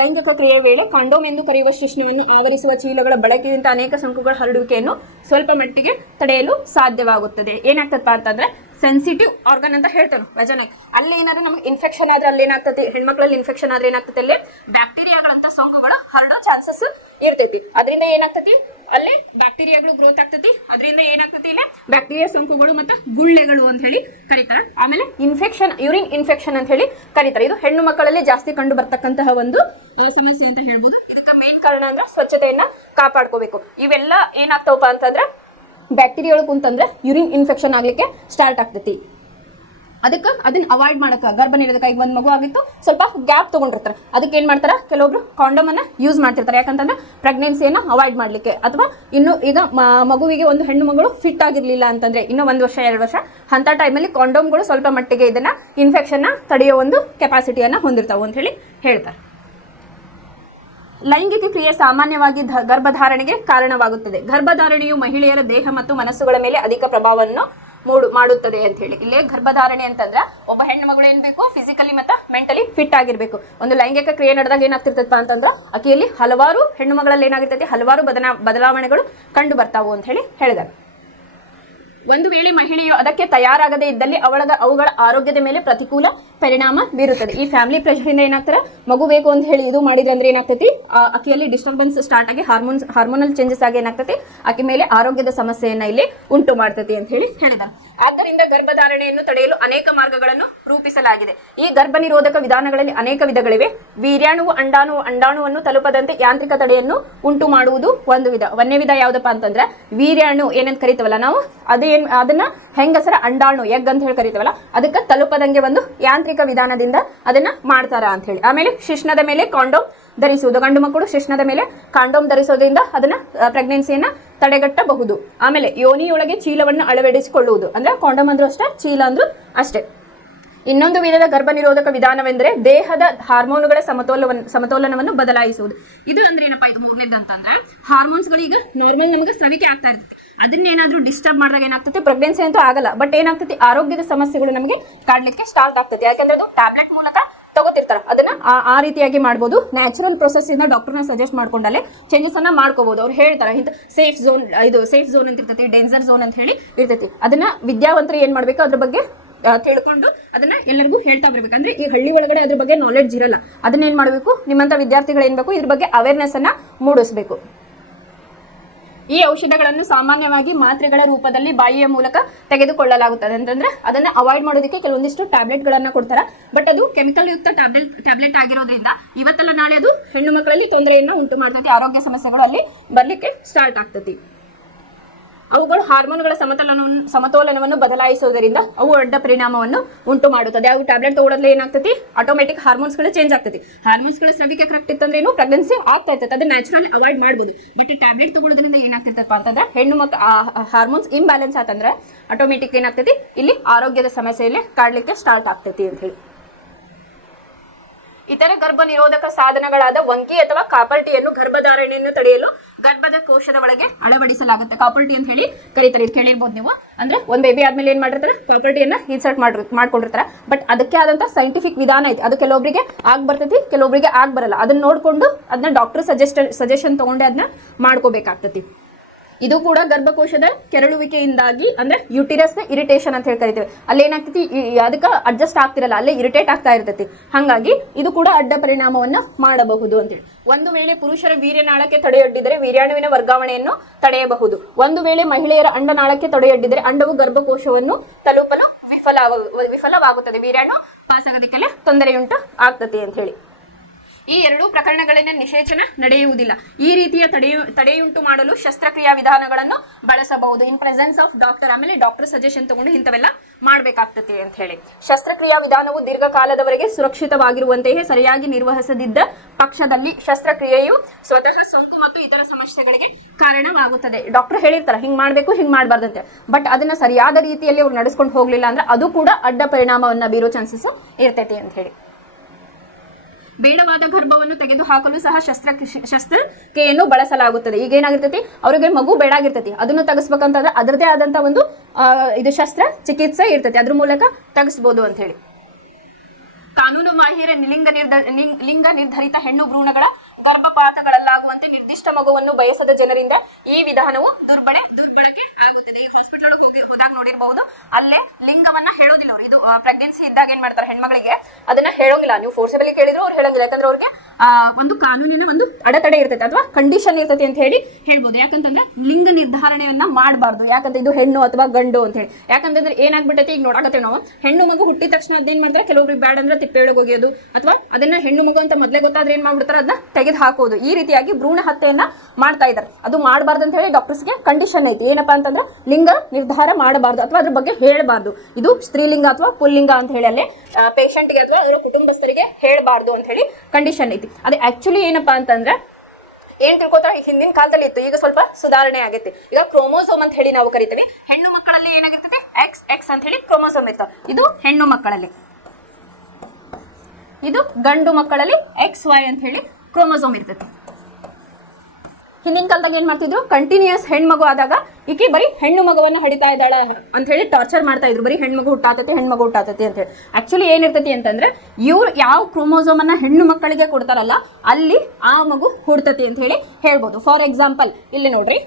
ಲೈಂಗಿಕ ಕ್ರಿಯೆಯ ವೇಳೆ ಕಾಂಡೋಮ್ ಎಂದು ಕರೆಯುವ ಶಿಶ್ನವನ್ನು ಆವರಿಸುವ ಚೀಲಗಳ ಬಳಕೆಯಿಂದ ಅನೇಕ ಸೋಂಕುಗಳ ಹರಡುವಿಕೆಯನ್ನು ಸ್ವಲ್ಪ ಮಟ್ಟಿಗೆ ತಡೆಯಲು ಸಾಧ್ಯವಾಗುತ್ತದೆ. ಏನಾಗ್ತದಪ್ಪ ಅಂತಂದ್ರೆ ಸೆನ್ಸಿಟಿವ್ ಆರ್ಗನ್ ಅಂತ ಹೇಳ್ತೇವೆ ವಜನ. ಅಲ್ಲಿ ಏನಾದ್ರು ನಮ್ಗೆ ಇನ್ಫೆಕ್ಷನ್ ಆದ್ರೆ ಅಲ್ಲಿ ಏನಾಗ್ತತಿ, ಹೆಣ್ಮಕ್ಳಲ್ಲಿ ಇನ್ಫೆಕ್ಷನ್ ಆದ್ರೆ ಏನಾಗ್ತತಿ, ಅಲ್ಲಿ ಬ್ಯಾಕ್ಟೀರಿಯಾಗಳಂತ ಸೋಂಕುಗಳು ಹರಡೋ ಚಾನ್ಸಸ್ ಇರ್ತೈತಿ. ಅದರಿಂದ ಏನಾಗ್ತತಿ, ಅಲ್ಲಿ ಬ್ಯಾಕ್ಟೀರಿಯಾಗಳು ಗ್ರೋತ್ ಆಗ್ತತಿ. ಅದರಿಂದ ಏನಾಗ್ತತಿ, ಇಲ್ಲಿ ಬ್ಯಾಕ್ಟೀರಿಯಾ ಸೋಂಕುಗಳು ಮತ್ತು ಗುಳ್ಳೆಗಳು ಅಂತ ಹೇಳಿ ಕರೀತಾರೆ. ಆಮೇಲೆ ಇನ್ಫೆಕ್ಷನ್, ಯೂರಿನ್ ಇನ್ಫೆಕ್ಷನ್ ಅಂತ ಹೇಳಿ ಕರೀತಾರೆ. ಇದು ಹೆಣ್ಣು ಮಕ್ಕಳಲ್ಲಿ ಜಾಸ್ತಿ ಕಂಡು ಬರ್ತಕ್ಕಂತಹ ಒಂದು ಸಮಸ್ಯೆ ಅಂತ ಹೇಳ್ಬೋದು. ಇದಕ್ಕೆ ಮೇನ್ ಕಾರಣ ಅಂದ್ರೆ ಸ್ವಚ್ಛತೆಯನ್ನ ಕಾಪಾಡ್ಕೋಬೇಕು. ಇವೆಲ್ಲ ಏನಾಗ್ತಾವಪ್ಪ ಅಂತಂದ್ರೆ ಬ್ಯಾಕ್ಟೀರಿಯಾಗಳು ಕುಂತಂದ್ರೆ ಯೂರಿನ್ ಇನ್ಫೆಕ್ಷನ್ ಆಗ್ಲಿಕ್ಕೆ ಸ್ಟಾರ್ಟ್ ಆಗ್ತೈತಿ. ಅದಕ್ಕೆ ಅದನ್ನ ಅವಾಯ್ಡ್ ಮಾಡಕ್ಕೆ ಗರ್ಭ ನಿರೋಧಕ, ಈಗ ಒಂದು ಮಗು ಆಗಿತ್ತು ಸ್ವಲ್ಪ ಗ್ಯಾಪ್ ತಗೊಂಡಿರ್ತಾರೆ, ಅದಕ್ಕೆ ಏನ್ ಮಾಡ್ತಾರೆ, ಕೆಲವೊಬ್ರು ಕಾಂಡಮ್ ಅನ್ನ ಯೂಸ್ ಮಾಡ್ತಿರ್ತಾರೆ. ಯಾಕಂತಂದ್ರೆ ಪ್ರೆಗ್ನೆನ್ಸಿಯನ್ನ ಅವಾಯ್ಡ್ ಮಾಡ್ಲಿಕ್ಕೆ. ಅಥವಾ ಇನ್ನು ಈಗ ಮಗುವಿಗೆ ಒಂದು ಹೆಣ್ಣು ಮಗಳು ಫಿಟ್ ಆಗಿರ್ಲಿಲ್ಲ ಅಂತಂದ್ರೆ ಇನ್ನೂ 1 ವರ್ಷ 2 ವರ್ಷ ಅಂತ ಟೈಮಲ್ಲಿ ಕಾಂಡೋಮ್ಗಳು ಸ್ವಲ್ಪ ಮಟ್ಟಿಗೆ ಇದನ್ನ ಇನ್ಫೆಕ್ಷನ್ ತಡೆಯೋ ಒಂದು ಕೆಪಾಸಿಟಿಯನ್ನ ಹೊಂದಿರ್ತಾವೆ ಅಂತ ಹೇಳಿ ಹೇಳ್ತಾರೆ. ಲೈಂಗಿಕ ಕ್ರಿಯೆ ಸಾಮಾನ್ಯವಾಗಿ ಗರ್ಭಧಾರಣೆಗೆ ಕಾರಣವಾಗುತ್ತದೆ. ಗರ್ಭಧಾರಣೆಯು ಮಹಿಳೆಯರ ದೇಹ ಮತ್ತು ಮನಸ್ಸುಗಳ ಮೇಲೆ ಅಧಿಕ ಪ್ರಭಾವವನ್ನು ಮಾಡುತ್ತದೆ ಅಂತ ಹೇಳಿ. ಇಲ್ಲೇ ಗರ್ಭಧಾರಣೆ ಅಂತಂದ್ರೆ ಒಬ್ಬ ಹೆಣ್ಣು ಮಗಳು ಏನ್ ಬೇಕು, ಫಿಸಿಕಲಿ ಮತ್ತು ಮೆಂಟಲಿ ಫಿಟ್ ಆಗಿರ್ಬೇಕು. ಒಂದು ಲೈಂಗಿಕ ಕ್ರಿಯೆ ನಡೆದಾಗ ಏನಾಗ್ತಿರ್ತಪ್ಪ ಅಂತಂದ್ರೆ ಆಕೆಯಲ್ಲಿ ಹಲವಾರು ಹೆಣ್ಣು ಮಗಳಲ್ಲಿ ಏನಾಗಿರ್ತೈತಿ, ಹಲವಾರು ಬದಲಾವಣೆಗಳು ಕಂಡು ಬರ್ತಾವು ಅಂತ ಹೇಳಿ ಹೇಳಿದ್ದಾರೆ. ಒಂದು ವೇಳೆ ಮಹಿಳೆಯು ಅದಕ್ಕೆ ತಯಾರಾಗದೇ ಇದ್ದಲ್ಲಿ ಅವುಗಳ ಆರೋಗ್ಯದ ಮೇಲೆ ಪ್ರತಿಕೂಲ ಪರಿಣಾಮ ಬೀರುತ್ತದೆ. ಈ ಫ್ಯಾಮಿಲಿ ಪ್ರೆಷರ್ ಇಂದ ಏನಾಗ್ತಾರೆ, ಮಗು ಬೇಕು ಅಂತ ಹೇಳಿ ಇದು ಮಾಡಿದ್ರೆ ಅಂದ್ರೆ ಏನಾಗ್ತೈತಿ, ಆಕೆಯಲ್ಲಿ ಡಿಸ್ಟರ್ಬೆನ್ಸ್ ಸ್ಟಾರ್ಟ್ ಆಗಿ ಹಾರ್ಮೋನಲ್ ಚೇಂಜಸ್ ಆಗಿ ಏನಾಗ್ತೈತಿ, ಆಕೆ ಮೇಲೆ ಆರೋಗ್ಯದ ಸಮಸ್ಯೆಯನ್ನ ಇಲ್ಲಿ ಉಂಟು ಮಾಡ್ತೈತಿ ಅಂತ ಹೇಳಿ ಹೇಳಿದ್ದಾರೆ. ಆದ್ದರಿಂದ ಗರ್ಭಧಾರಣೆಯನ್ನು ತಡೆಯಲು ಅನೇಕ ಮಾರ್ಗಗಳನ್ನು ರೂಪಿಸಲಾಗಿದೆ. ಈ ಗರ್ಭ ನಿರೋಧಕ ವಿಧಾನಗಳಲ್ಲಿ ಅನೇಕ ವಿಧಗಳಿವೆ. ವೀರ್ಯಾಣುವು ಅಂಡಾಣುವನ್ನು ತಲುಪದಂತೆ ಯಾಂತ್ರಿಕ ತಡೆಯನ್ನು ಉಂಟು ಮಾಡುವುದು ಒಂದು ವಿಧ. ಒಂದನೇ ವಿಧ ಯಾವ್ದಪ್ಪ ಅಂತಂದ್ರೆ ವೀರ್ಯಾಣು ಏನಂತ ಕರಿತೀವಲ್ಲ ನಾವು, ಅದನ್ನ ಹೆಂಗಸರ ಅಂಡಾಣು ಎಗ್ ಅಂತ ಹೇಳಿ ಕರಿತೀವಲ್ಲ, ಅದಕ್ಕೆ ತಲುಪದಂಗೆ ಒಂದು ಯಾಂತ್ರಿಕ ವಿಧಾನದಿಂದ ಅದನ್ನ ಮಾಡ್ತಾರ ಅಂತ ಹೇಳಿ. ಆಮೇಲೆ ಶಿಶ್ನದ ಮೇಲೆ ಕಾಂಡೋಮ್ ಧರಿಸುವುದು. ಗಂಡು ಮಕ್ಕಳು ಶಿಶ್ನದ ಮೇಲೆ ಕಾಂಡೋಮ್ ಧರಿಸೋದ್ರಿಂದ ಅದನ್ನ ಪ್ರೆಗ್ನೆನ್ಸಿಯನ್ನ ತಡೆಗಟ್ಟಬಹುದು. ಆಮೇಲೆ ಯೋನಿಯೊಳಗೆ ಚೀಲವನ್ನು ಅಳವಡಿಸಿಕೊಳ್ಳುವುದು, ಅಂದ್ರೆ ಕಾಂಡೋಮ್ ಅಂದ್ರೂ ಅಷ್ಟೇ, ಚೀಲ ಅಂದ್ರೂ ಅಷ್ಟೇ. ಇನ್ನೊಂದು ವಿಧದ ಗರ್ಭ ನಿರೋಧಕ ವಿಧಾನವೆಂದರೆ ದೇಹದ ಹಾರ್ಮೋನುಗಳ ಸಮತೋಲನವನ್ನು ಬದಲಾಯಿಸುವುದು. ಇದು ಅಂದ್ರೆ ಏನಪ್ಪಾ, ಇದು ಮೂರನೇದು ಅಂತಂದ್ರೆ ಹಾರ್ಮೋನ್ಸ್ಗಳೀಗ ನಾರ್ಮಲ್ ನಮಗೆ ಸ್ರವಿಕೆ ಆಗ್ತಾ ಇರ್ತದೆ, ಅದನ್ನೇನಾದ್ರೂ ಡಿಸ್ಟರ್ಬ್ ಮಾಡಿದಾಗ ಏನಾಗ್ತದೆ, ಪ್ರೆಗ್ನೆನ್ಸಿ ಅಂತೂ ಆಗಲ್ಲ, ಬಟ್ ಏನಾಗ್ತದೆ, ಆರೋಗ್ಯದ ಸಮಸ್ಯೆಗಳು ನಮಗೆ ಕಾಡ್ಲಿಕ್ಕೆ ಸ್ಟಾರ್ಟ್ ಆಗ್ತದೆ. ಯಾಕಂದ್ರೆ ಅದು ಟ್ಯಾಬ್ಲೆಟ್ ಮೂಲಕ ತಗೋತಿರ್ತಾರೆ. ಅದನ್ನ ಆ ರೀತಿಯಾಗಿ ಮಾಡ್ಬೋದು. ನ್ಯಾಚುರಲ್ ಪ್ರೊಸೆಸ್ ಇಂದ ಡಾಕ್ಟರ್ನ ಸಜೆಸ್ಟ್ ಮಾಡ್ಕೊಂಡಲ್ಲೇ ಚೇಂಜಸ್ ಅನ್ನ ಮಾಡ್ಕೋಬಹುದು. ಅವ್ರು ಹೇಳ್ತಾರೆ ಇಂಥ ಸೇಫ್ ಝೋನ್ ಅಂತ ಇರ್ತೈತಿ, ಡೇಂಜರ್ ಝೋನ್ ಅಂತ ಹೇಳಿ ಇರ್ತೈತಿ. ಅದನ್ನ ವಿದ್ಯಾವಂತರು ಏನ್ ಮಾಡ್ಬೇಕು, ಅದ್ರ ಬಗ್ಗೆ ತಿಳ್ಕೊಂಡು ಅದನ್ನ ಎಲ್ಲರಿಗೂ ಹೇಳ್ತಾ ಬರ್ಬೇಕು. ಅಂದ್ರೆ ಈ ಹಳ್ಳಿ ಒಳಗಡೆ ಅದ್ರ ಬಗ್ಗೆ ನಾಲೆಡ್ಜ್ ಇರಲ್ಲ. ಅದನ್ನ ಏನ್ ಮಾಡ್ಬೇಕು, ನಿಮ್ಮಂತ ವಿದ್ಯಾರ್ಥಿಗಳು ಏನ್ ಬೇಕು, ಇದ್ರ ಬಗ್ಗೆ ಅವೇರ್ನೆಸ್ ಅನ್ನ ಮೂಡಿಸಬೇಕು. ಈ ಔಷಧಗಳನ್ನು ಸಾಮಾನ್ಯವಾಗಿ ಮಾತ್ರೆಗಳ ರೂಪದಲ್ಲಿ ಬಾಯಿಯ ಮೂಲಕ ತೆಗೆದುಕೊಳ್ಳಲಾಗುತ್ತದೆ. ಅಂತಂದ್ರೆ ಅದನ್ನ ಅವಾಯ್ಡ್ ಮಾಡೋದಕ್ಕೆ ಕೆಲವೊಂದಿಷ್ಟು ಟ್ಯಾಬ್ಲೆಟ್ಗಳನ್ನ ಕೊಡ್ತಾರೆ. ಬಟ್ ಅದು ಕೆಮಿಕಲ್ ಯುಕ್ತ ಟ್ಯಾಬ್ಲೆಟ್ ಆಗಿರೋದ್ರಿಂದ ಇವತ್ತಲ್ಲ ನಾಳೆ ಅದು ಹೆಣ್ಣು ಮಕ್ಕಳಲ್ಲಿ ತೊಂದರೆಯನ್ನ ಉಂಟು ಮಾಡ್ತೈತಿ. ಆರೋಗ್ಯ ಸಮಸ್ಯೆಗಳು ಅಲ್ಲಿ ಬರ್ಲಿಕ್ಕೆ ಸ್ಟಾರ್ಟ್ ಆಗ್ತೈತಿ. ಅವುಗಳು ಹಾರ್ಮೋನ್ಗಳ ಸಮತೋಲನವನ್ನು ಬದಲಾಯಿಸುವುದರಿಂದ ಅವು ಅಡ್ಡ ಪರಿಣಾಮವನ್ನು ಉಂಟು ಮಾಡುತ್ತದೆ. ಅವು ಟ್ಯಾಬ್ಲೆಟ್ ತಗೊಳ್ಳೋದ್ರಲ್ಲಿ ಏನಾಗ್ತೈತಿ, ಆಟೋಮೆಟಿಕ್ ಹಾರ್ಮೋನ್ಸ್ಗಳು ಚೇಂಜ್ ಆಗ್ತೈತಿ. ಹಾರ್ಮೋನ್ಸ್ಗಳ ಸ್ರವಿಕೆ ಕರೆಕ್ಟ್ ಇತ್ತಂದ್ರೆ ಏನು ಪ್ರೆಗ್ನೆನ್ಸಿ ಆಗ್ತಾ ಇರ್ತೈತೆ, ಅದನ್ನ ನ್ಯಾಚುರಲ್ ಅವಾಯ್ಡ್ ಮಾಡ್ಬೋದು. ಬಟ್ ಈ ಟ್ಯಾಬ್ಲೆಟ್ ತಗೊಳ್ಳೋದ್ರಿಂದ ಏನಾಗ್ತೈತಪ್ಪ ಅಂತಂದ್ರೆ ಹೆಣ್ಣು ಮಕ್ಕ ಹಾರ್ಮೋನ್ಸ್ ಇಂಬ್ಯಾಲೆನ್ಸ್ ಆತಂದ್ರೆ ಆಟೋಮೆಟಿಕ್ ಏನಾಗ್ತೈತಿ, ಇಲ್ಲಿ ಆರೋಗ್ಯದ ಸಮಸ್ಯೆಯಲ್ಲಿ ಕಾಡ್ಲಿಕ್ಕೆ ಸ್ಟಾರ್ಟ್ ಆಗ್ತೈತಿ ಅಂತ ಹೇಳಿ. ಇತರ ಗರ್ಭ ನಿರೋಧಕ ಸಾಧನಗಳಾದ ವಂಕಿ ಅಥವಾ ಕಾಪರ್ಟಿಯನ್ನು ಗರ್ಭಧಾರಣೆಯನ್ನು ತಡೆಯಲು ಗರ್ಭದ ಕೋಶದ ಒಳಗೆ ಅಳವಡಿಸಲಾಗುತ್ತೆ. ಕಾಪರ್ಟಿ ಅಂತ ಹೇಳಿ ಕರೀತಾರೆ, ಇದು ಕೇಳಿರ್ಬೋದು ನೀವು. ಅಂದ್ರೆ ಒಂದ್ ಬೇಬಿ ಆದ್ಮೇಲೆ ಏನ್ ಮಾಡಿರ್ತಾರೆ, ಕಾಪರ್ಟಿಯನ್ನ ಇನ್ಸರ್ಟ್ ಮಾಡ್ಕೊಂಡಿರ್ತಾರೆ. ಬಟ್ ಅದಕ್ಕೆ ಆದಂತ ಸೈಂಟಿಫಿಕ್ ವಿಧಾನ ಐತಿ. ಅದು ಕೆಲವೊಬ್ಬರಿಗೆ ಬರ್ತೈತಿ, ಕೆಲವೊಬ್ಬರಿಗೆ ಬರಲ್ಲ. ಅದನ್ನ ನೋಡ್ಕೊಂಡು ಅದನ್ನ ಡಾಕ್ಟರ್ ಸಜೆಷನ್ ತಗೊಂಡೆ ಅದನ್ನ ಮಾಡ್ಕೋಬೇಕಾಗ್ತತಿ. ಇದು ಕೂಡ ಗರ್ಭಕೋಶದ ಕೆರಳುವಿಕೆಯಿಂದಾಗಿ, ಅಂದ್ರೆ ಯುಟಿರಸ್ ಇರಿಟೇಷನ್ ಅಂತ ಹೇಳಿ ಕರಿತೀವಿ. ಅಲ್ಲಿ ಏನಾಗ್ತೈತಿ, ಅದಕ್ಕೆ ಅಡ್ಜಸ್ಟ್ ಆಗ್ತಿರಲ್ಲ, ಅಲ್ಲೇ ಇರಿಟೇಟ್ ಆಗ್ತಾ ಇರ್ತೈತಿ. ಹಾಗಾಗಿ ಇದು ಕೂಡ ಅಡ್ಡ ಪರಿಣಾಮವನ್ನ ಮಾಡಬಹುದು ಅಂತೇಳಿ. ಒಂದು ವೇಳೆ ಪುರುಷರ ವೀರ್ಯನಾಳಕ್ಕೆ ತಡೆಯೊಡ್ಡಿದರೆ ವೀರ್ಯಾಣುವಿನ ವರ್ಗಾವಣೆಯನ್ನು ತಡೆಯಬಹುದು. ಒಂದು ವೇಳೆ ಮಹಿಳೆಯರ ಅಂಡನಾಳಕ್ಕೆ ತಡೆಯೊಡ್ಡಿದರೆ ಅಂಡವು ಗರ್ಭಕೋಶವನ್ನು ತಲುಪಲು ವಿಫಲವಾಗುತ್ತದೆ. ವೀರ್ಯಾಣು ಪಾಸ್ ಆಗೋದಕ್ಕೆಲ್ಲ ತೊಂದರೆಯುಂಟು ಆಗ್ತತಿ ಅಂತ ಹೇಳಿ. ಈ ಎರಡೂ ಪ್ರಕರಣಗಳಿಂದ ನಿಷೇಚನ ನಡೆಯುವುದಿಲ್ಲ. ಈ ರೀತಿಯ ತಡೆಯುಂಟು ಮಾಡಲು ಶಸ್ತ್ರಕ್ರಿಯಾ ವಿಧಾನಗಳನ್ನು ಬಳಸಬಹುದು ಇನ್ ಪ್ರೆಸೆನ್ಸ್ ಆಫ್ ಡಾಕ್ಟರ್. ಆಮೇಲೆ ಡಾಕ್ಟರ್ ಸಜೆಷನ್ ತಗೊಂಡು ಇಂಥವೆಲ್ಲ ಮಾಡಬೇಕಾಗ್ತದೆ ಅಂತ ಹೇಳಿ. ಶಸ್ತ್ರಕ್ರಿಯಾ ವಿಧಾನವು ದೀರ್ಘಕಾಲದವರೆಗೆ ಸುರಕ್ಷಿತವಾಗಿರುವಂತೆಯೇ ಸರಿಯಾಗಿ ನಿರ್ವಹಿಸದಿದ್ದ ಪಕ್ಷದಲ್ಲಿ ಶಸ್ತ್ರಕ್ರಿಯೆಯು ಸ್ವತಃ ಸೋಂಕು ಮತ್ತು ಇತರ ಸಮಸ್ಯೆಗಳಿಗೆ ಕಾರಣವಾಗುತ್ತದೆ. ಡಾಕ್ಟರ್ ಹೇಳಿರ್ತಾರೆ ಹಿಂಗ್ ಮಾಡ್ಬೇಕು, ಹಿಂಗ್ ಮಾಡಬಾರ್ದಂತೆ. ಬಟ್ ಅದನ್ನ ಸರಿಯಾದ ರೀತಿಯಲ್ಲಿ ಅವ್ರು ನಡೆಸ್ಕೊಂಡು ಹೋಗ್ಲಿಲ್ಲ ಅಂದ್ರೆ ಅದು ಕೂಡ ಅಡ್ಡ ಪರಿಣಾಮವನ್ನ ಬೀರೋ ಚಾನ್ಸಸ್ ಇರ್ತೈತಿ ಅಂತ ಹೇಳಿ. ಬೇಡವಾದ ಗರ್ಭವನ್ನು ತೆಗೆದುಹಾಕಲು ಸಹ ಶಸ್ತ್ರಕ್ರಿಯೆಯನ್ನು ಬಳಸಲಾಗುತ್ತದೆ. ಈಗ ಏನಾಗಿರ್ತೈತಿ, ಅವರಿಗೆ ಮಗು ಬೇಡಾಗಿರ್ತೈತಿ, ಅದನ್ನು ತೆಗಿಸ್ಬೇಕಂತಂದ್ರೆ ಅದರದೇ ಆದಂತ ಒಂದು ಇದು ಶಸ್ತ್ರ ಚಿಕಿತ್ಸೆ ಇರ್ತೈತಿ, ಅದ್ರ ಮೂಲಕ ತೆಗಿಸ್ಬೋದು ಅಂತ ಹೇಳಿ. ಕಾನೂನು ಬಾಹಿರ ಲಿಂಗ ನಿರ್ಧರಿತ ಹೆಣ್ಣು ಭ್ರೂಣಗಳ ಗರ್ಭಪಾತಗಳಲ್ಲಾಗುವಂತೆ ನಿರ್ದಿಷ್ಟ ಮಗುವನ್ನು ಬಯಸದ ಜನರಿಂದ ಈ ವಿಧಾನವು ದುರ್ಬಳಕೆ ಆಗುತ್ತದೆ. ಈ ಹಾಸ್ಪಿಟಲ್ ಹೋದಾಗ ನೋಡಿರಬಹುದು, ಅಲ್ಲೇ ಲಿಂಗವನ್ನ ಹೇಳೋದಿಲ್ಲ ಅವ್ರು. ಇದು ಪ್ರೆಗ್ನೆನ್ಸಿ ಇದ್ದಾಗ ಏನ್ ಮಾಡ್ತಾರೆ ಹೆಣ್ಮಗಳಿಗೆ ಅದನ್ನ ಹೇಳೋಗಿಲ್ಲ. ನೀವು ಫೋರ್ಸಬಲಿ ಕೇಳಿದ್ರು ಅವ್ರು ಹೇಳೋದಿಲ್ಲ, ಯಾಕಂದ್ರೆ ಅವ್ರಿಗೆ ಒಂದು ಕಾನೂನಿನ ಒಂದು ಅಡೆತಡೆ ಇರ್ತೈತೆ ಅಥವಾ ಕಂಡೀಷನ್ ಇರ್ತೈತಿ ಅಂತ ಹೇಳಿ ಹೇಳ್ಬೋದು. ಯಾಕಂತಂದ್ರೆ ಲಿಂಗ ನಿರ್ಧಾರಣೆಯನ್ನ ಮಾಡಬಾರ್ದು, ಯಾಕಂದ್ರೆ ಇದು ಹೆಣ್ಣು ಅಥವಾ ಗಂಡು ಅಂತ ಹೇಳಿ. ಯಾಕಂತಂದ್ರೆ ಏನಾಗ್ಬಿಟ್ಟೈತಿ, ಈಗ ನೋಡಾಕತ್ತೇವೆ ನಾವು, ಹೆಣ್ಣು ಮಗು ಹುಟ್ಟಿದ ತಕ್ಷಣ ಅದೇನ್ ಮಾಡ್ತಾರೆ, ಕೆಲವೊಬ್ರಿಗೆ ಬ್ಯಾಡ್ ಅಂದ್ರೆ ತಿಪ್ಪೆ ಒಳಗೆ ಒಗೆಯೋದು, ಅಥವಾ ಅದನ್ನ ಹೆಣ್ಣು ಮಗು ಅಂತ ಮೊದಲೇ ಗೊತ್ತಾದ್ರೆ ಏನ್ ಮಾಡ್ಬಿಡ್ತಾರೆ, ಅದನ್ನ ತೆಗೆದು ಹಾಕೋದು. ಈ ರೀತಿಯಾಗಿ ಭ್ರೂಣ ಹತ್ಯೆಯನ್ನ ಮಾಡ್ತಾ ಇದ್ದಾರೆ. ಅದು ಮಾಡಬಾರ್ದು ಅಂತ ಹೇಳಿ ಡಾಕ್ಟರ್ಸ್ಗೆ ಕಂಡೀಷನ್ ಐತಿ. ಏನಪ್ಪಾ ಅಂತಂದ್ರೆ ಲಿಂಗ ನಿರ್ಧಾರ ಮಾಡಬಾರ್ದು ಅಥವಾ ಅದ್ರ ಬಗ್ಗೆ ಹೇಳಬಾರ್ದು. ಇದು ಸ್ತ್ರೀಲಿಂಗ ಅಥವಾ ಪುಲ್ಲಿಂಗ ಅಂತ ಹೇಳಿ ಅಲ್ಲೇ ಪೇಷಂಟ್ಗೆ ಅಥವಾ ಅದರ ಕುಟುಂಬಸ್ಥರಿಗೆ ಹೇಳಬಾರ್ದು ಅಂತ ಹೇಳಿ ಕಂಡೀಷನ್ ಐತಿ. ಅದು ಆಕ್ಚುಲಿ ಏನಪ್ಪಾ ಅಂತಂದ್ರೆ ಏನ್ ತಿಳ್ಕೊತಾರೆ, ಹಿಂದಿನ ಕಾಲದಲ್ಲಿ ಇತ್ತು, ಈಗ ಸ್ವಲ್ಪ ಸುಧಾರಣೆ ಆಗೈತಿ. ಈಗ ಕ್ರೋಮೋಸೋಮ್ ಅಂತ ಹೇಳಿ ನಾವು ಕರಿತೀವಿ. ಹೆಣ್ಣು ಮಕ್ಕಳಲ್ಲಿ ಏನಾಗಿರ್ತದೆ, ಎಕ್ಸ್ ಎಕ್ಸ್ ಅಂತ ಹೇಳಿ ಕ್ರೋಮೋಸೋಮ್ ಇರ್ತಾವ. ಇದು ಹೆಣ್ಣು ಮಕ್ಕಳಲ್ಲಿ. ಇದು ಗಂಡು ಮಕ್ಕಳಲ್ಲಿ ಎಕ್ಸ್ ವೈ ಅಂತ ಹೇಳಿ ಕ್ರೋಮೋಸೋಮ್ ಇರ್ತೈತಿ. ಹಿಂದಿನ ಕಾಲದಾಗ ಏನ್ ಮಾಡ್ತಿದ್ರು, ಕಂಟಿನ್ಯೂಸ್ ಹೆಣ್ಮಗು ಆದಾಗ ಈಕೆ ಬರೀ ಹೆಣ್ಣು ಮಗುವನ್ನ ಹಡಿತಾ ಇದ್ದಾಳೆ ಅಂತ ಹೇಳಿ ಟಾರ್ಚರ್ ಮಾಡ್ತಾ ಇದ್ರು. ಬರೀ ಹೆಣ್ಮಗು ಹುಟ್ಟಾತತಿ ಅಂತ ಹೇಳಿ. ಆಕ್ಚುಲಿ ಏನಿರ್ತೈತಿ ಅಂತಂದ್ರೆ, ಇವ್ರು ಯಾವ ಕ್ರೋಮೋಸೋಮ್ ಅನ್ನ ಹೆಣ್ಣು ಮಕ್ಕಳಿಗೆ ಕೊಡ್ತಾರಲ್ಲ ಅಲ್ಲಿ ಆ ಮಗು ಹುಡ್ತತಿ ಅಂತ ಹೇಳಿ ಹೇಳ್ಬೋದು. ಫಾರ್ ಎಕ್ಸಾಂಪಲ್ ಇಲ್ಲಿ ನೋಡ್ರಿ,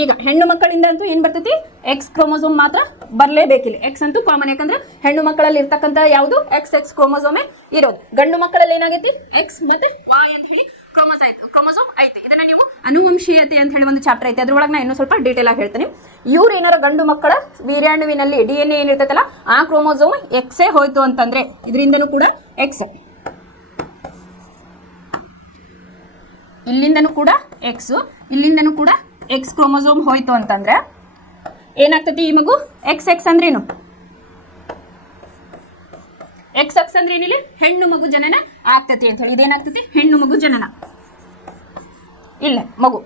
ಈಗ ಹೆಣ್ಣು ಮಕ್ಕಳಿಂದ ಅಂತೂ ಏನ್ ಬರ್ತೈತಿ, ಎಕ್ಸ್ ಕ್ರೋಮೋಸೋಮ್ ಮಾತ್ರ ಬರ್ಲೇಬೇಕಿಲ್ಲ. ಎಕ್ಸ್ ಅಂತೂ ಕಾಮನ್, ಯಾಕಂದ್ರೆ ಹೆಣ್ಣು ಮಕ್ಕಳಲ್ಲಿ ಇರ್ತಕ್ಕಂಥ ಯಾವುದು ಎಕ್ಸ್ ಎಕ್ಸ್ ಕ್ರೋಮೋಸೋಮೇ ಇರೋದು. ಗಂಡು ಮಕ್ಕಳಲ್ಲಿ ಏನಾಗೈತಿ, ಎಕ್ಸ್ ಮತ್ತೆ ವಾಯ್ ಅಂತ ಹೇಳಿ ಕ್ರೋಮೋಸೋಮ್ ಐತಿ. ಇದನ್ನ ನೀವು ಅನುವಂಶೀಯತೆ ಅಂತ ಹೇಳಿ ಒಂದು ಚಾಪ್ಟರ್ ಐತಿ, ಅದ್ರೊಳಗೆ ನಾ ಇನ್ನೂ ಸ್ವಲ್ಪ ಡೀಟೇಲ್ ಆಗಿ ಹೇಳ್ತೀನಿ. ಇವ್ರು ಏನಾರ ಗಂಡು ಮಕ್ಕಳ ವೀರ್ಯಾಣುವಿನಲ್ಲಿ DNA ಏನಿರ್ತೈತಲ್ಲ ಆ ಕ್ರೋಮೋಸೋಮ್ ಎಕ್ಸೇ ಹೋಯ್ತು ಅಂತಂದ್ರೆ, ಇದರಿಂದನೂ ಕೂಡ ಎಕ್ಸ್, ಇಲ್ಲಿಂದನೂ ಕೂಡ ಎಕ್ಸ್, ಇಲ್ಲಿಂದನೂ ಕೂಡ ಎಕ್ಸ್ ಕ್ರೋಮೋಸೋಮ್ ಹೋಯ್ತು ಅಂತಂದ್ರೆ ಏನಾಗ್ತತಿ, ಈ ಮಗು ಎಕ್ಸ್ ಎಕ್ಸ್ ಅಂದ್ರೇನು, ಎಕ್ಸ್ ಎಕ್ಸ್ ಅಂದ್ರೆ ಏನಿಲ್ಲ, ಹೆಣ್ಣು ಮಗು ಜನನ ಆಗ್ತತಿ ಅಂತ ಹೇಳಿ. ಇದೇನಾಗ್ತತಿ, ಹೆಣ್ಣು ಮಗು ಜನನ. ಇಲ್ಲ ಮಗು